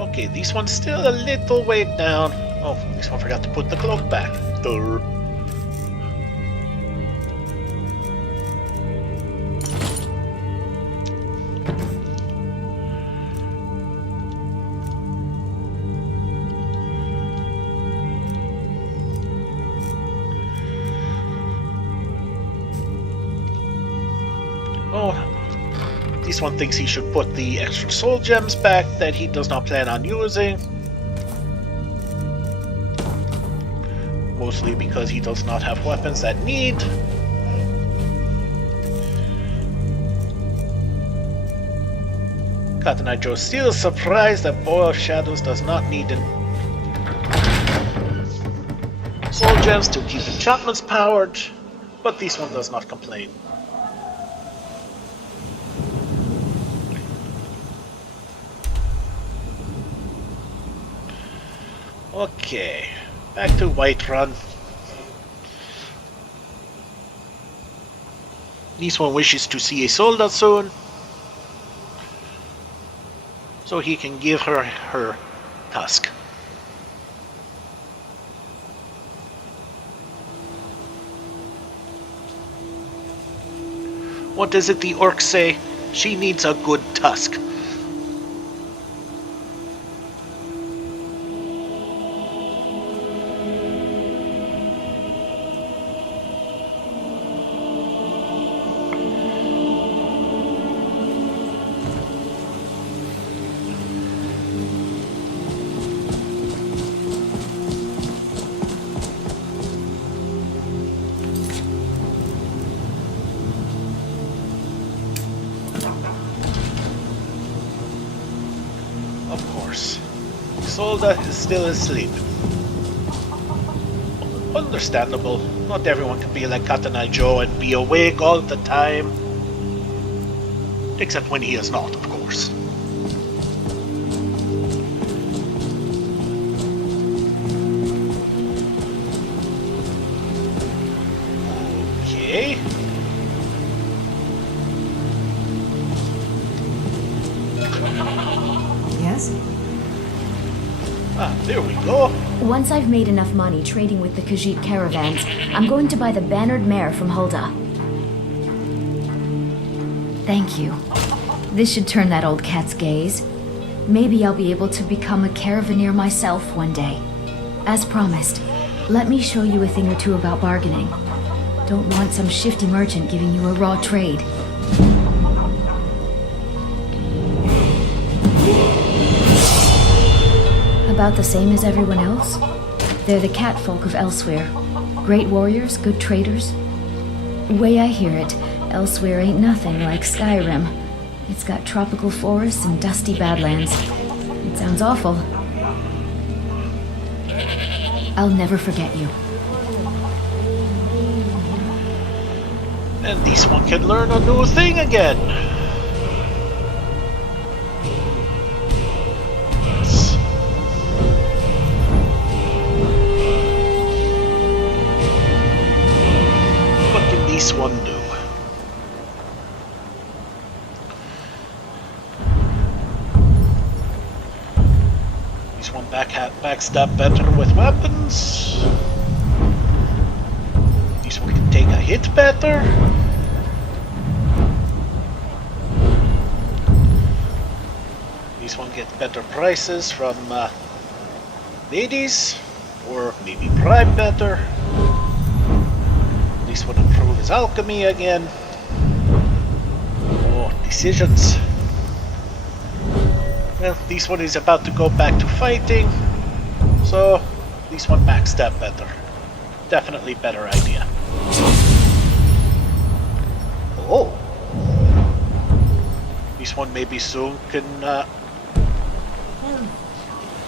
Okay, this one's still a little way down. Oh, this one forgot to put the cloak back. Durr. Oh, this one thinks he should put the extra soul gems back that he does not plan on using. Mostly because he does not have weapons that need. Cotton Eye Joe still surprised that Boil of Shadows does not need soul gems to keep enchantments powered, but this one does not complain. Okay, back to Whiterun. This one wishes to see Isolde soon, so he can give her her tusk. What is it the orcs say? She needs a good tusk. Isolde is still asleep. Understandable. Not everyone can be like Cotton Eye Joe and be awake all the time. Except when he is not, of course. Okay. Yes? Ah, there we go. Once I've made enough money trading with the Khajiit caravans, I'm going to buy the bannered mare from Hulda. Thank you. This should turn that old cat's gaze. Maybe I'll be able to become a caravaneer myself one day. As promised, let me show you a thing or two about bargaining. Don't want some shifty merchant giving you a raw trade. About the same as everyone else. They're the catfolk of Elsewhere. Great warriors, good traders. Way I hear it, Elsewhere ain't nothing like Skyrim. It's got tropical forests and dusty badlands. It sounds awful. I'll never forget you. And this one can learn a new thing again. What can this one do? This one backstab better with weapons. This one can take a hit better. This one gets better prices from ladies, or maybe bribe better. This one improves alchemy again. Oh, decisions. Well, this one is about to go back to fighting, so this one backstab better. Definitely better idea. Oh! This one maybe soon can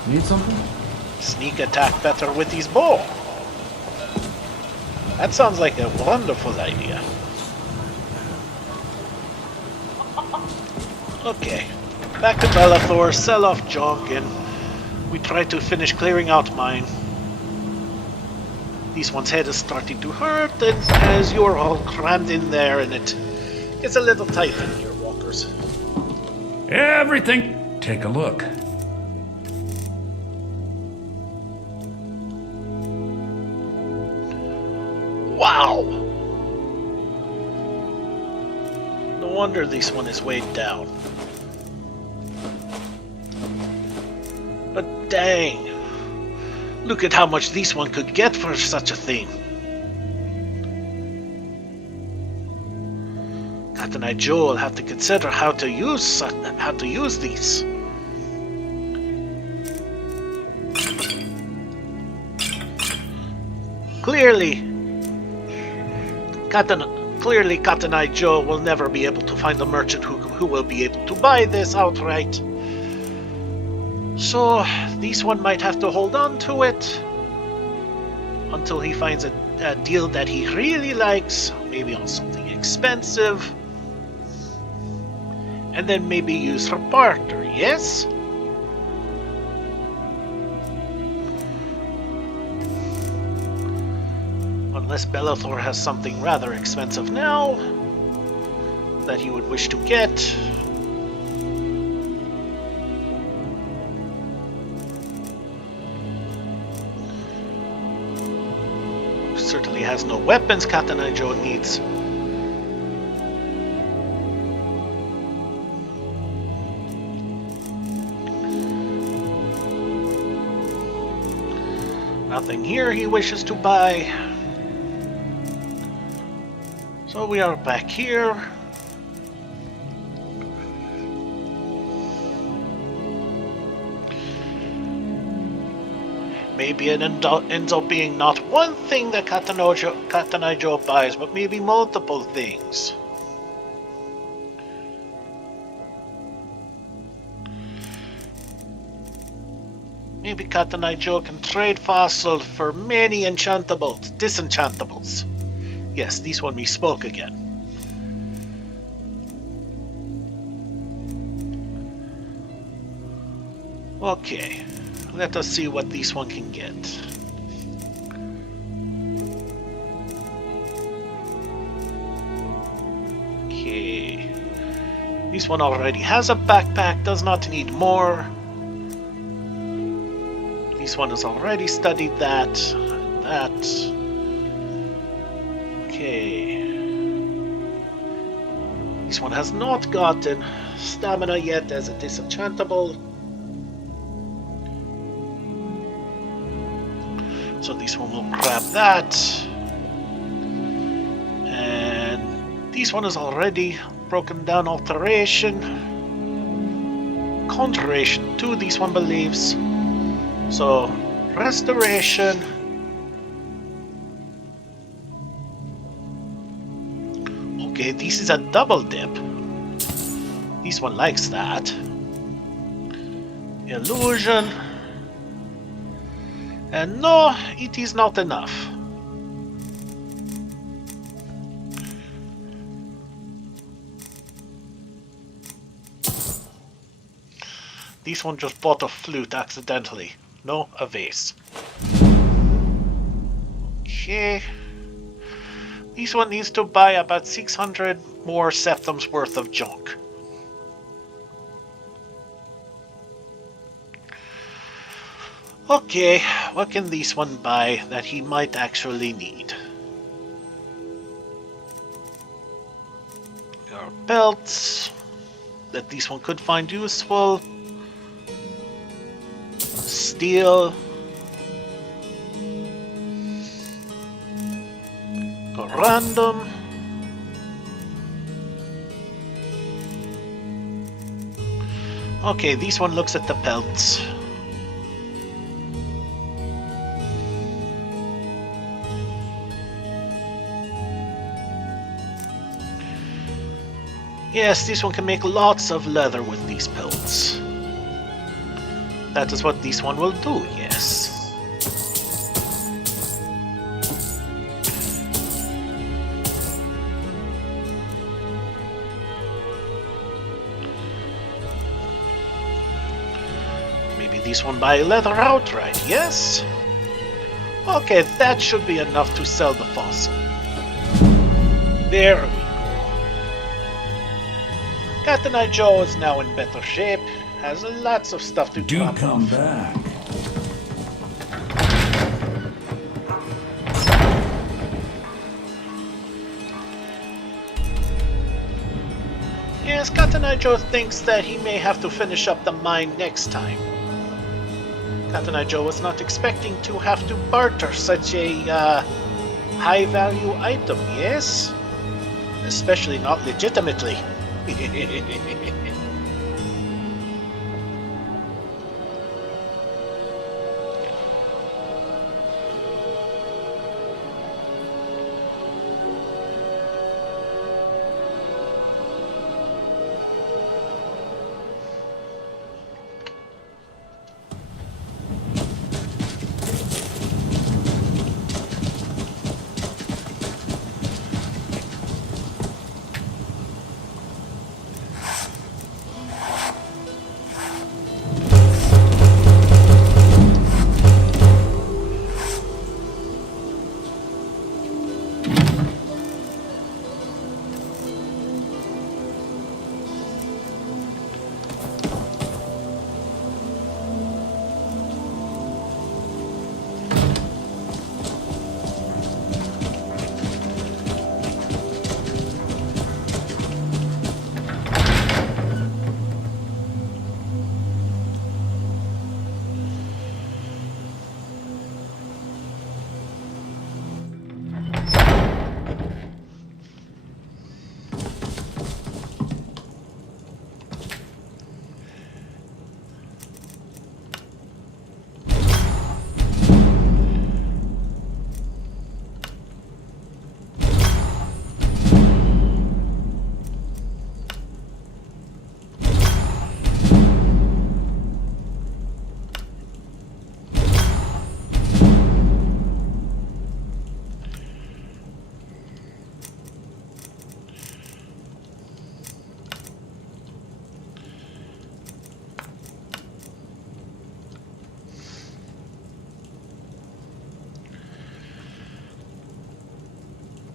Need something? sneak attack better with his bow. That sounds like a wonderful idea. Okay. Back to Bellathor, sell off junk, and we try to finish clearing out mine. This one's head is starting to hurt, and as you're all crammed in there, and it gets a little tight in here, walkers. Everything. Take a look. Wow! No wonder this one is weighed down. But dang! Look at how much this one could get for such a thing. Captain and Joe will have to consider how to use these. Clearly, Captain and Joe will never be able to find a merchant who will be able to buy this outright. So, this one might have to hold on to it until he finds a deal that he really likes, maybe on something expensive, and then maybe use for barter, yes? Unless Bellathor has something rather expensive now that he would wish to get. Certainly has no weapons Captain and Joe needs. Nothing here he wishes to buy. So we are back here. Maybe it ends up being not one thing that Katanajo buys, but maybe multiple things. Maybe Katanajo can trade fossil for many disenchantables. Yes, this one misspoke again. Okay. Let us see what this one can get. This one already has a backpack, does not need more. This one has already studied that. That. Okay. This one has not gotten stamina yet as it is enchantable. So this one will grab that. And this one is already broken down alteration. Conjuration too, this one believes. So restoration. Okay, this is a double dip. This one likes that. Illusion. And no, it is not enough. This one just bought a flute accidentally. No, a vase. Okay. This one needs to buy about 600 more septums worth of junk. Okay, what can this one buy that he might actually need? There are belts that this one could find useful. Steel. Go random. Okay, this one looks at the pelts. Yes, this one can make lots of leather with these pelts. That is what this one will do, yes. Maybe this one buy leather outright, yes? Okay, that should be enough to sell the fossil. There we go. Captain I. Joe is now in better shape. Has lots of stuff to Do come off. back. Yes, Captain I. Joe thinks that he may have to finish up the mine next time. Captain I. Joe was not expecting to have to barter such a high-value item, yes? Especially not legitimately.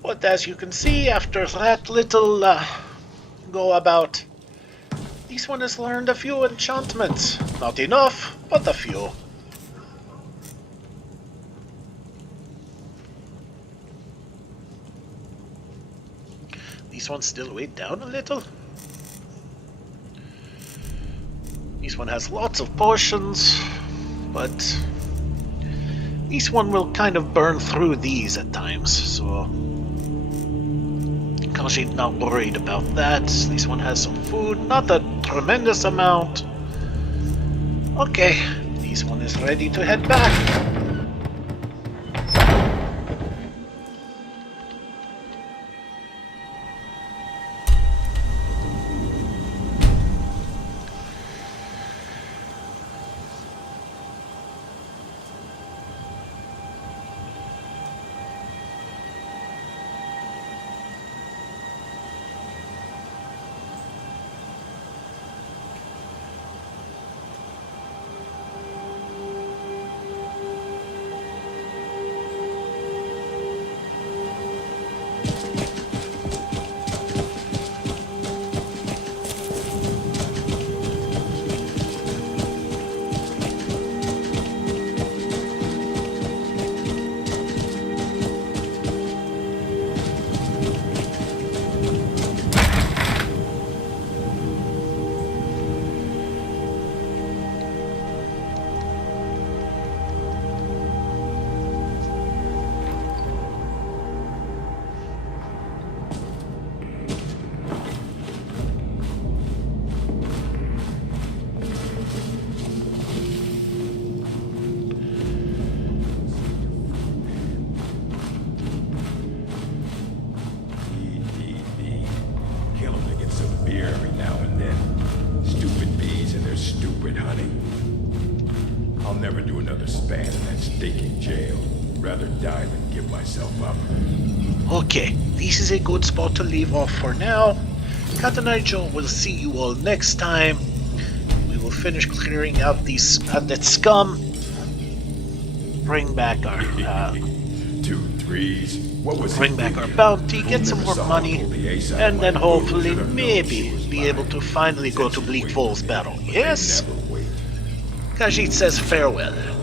But as you can see, after that little go about, This one has learned a few enchantments. Not enough, but a few. This one's still weighed down a little. This one has lots of potions, but this one will kind of burn through these at times, so Khajiit not worried about that. This one has some food, not a tremendous amount. Okay, this one is ready to head back. Okay, this is a good spot to leave off for now. Kat and I, Joe, will see you all next time. We will finish clearing out these bandit scum. Bring back our bring back our bounty, get some more money, and then hopefully, maybe, be able to finally go to Bleak Falls Battle. Yes? Khajiit says farewell.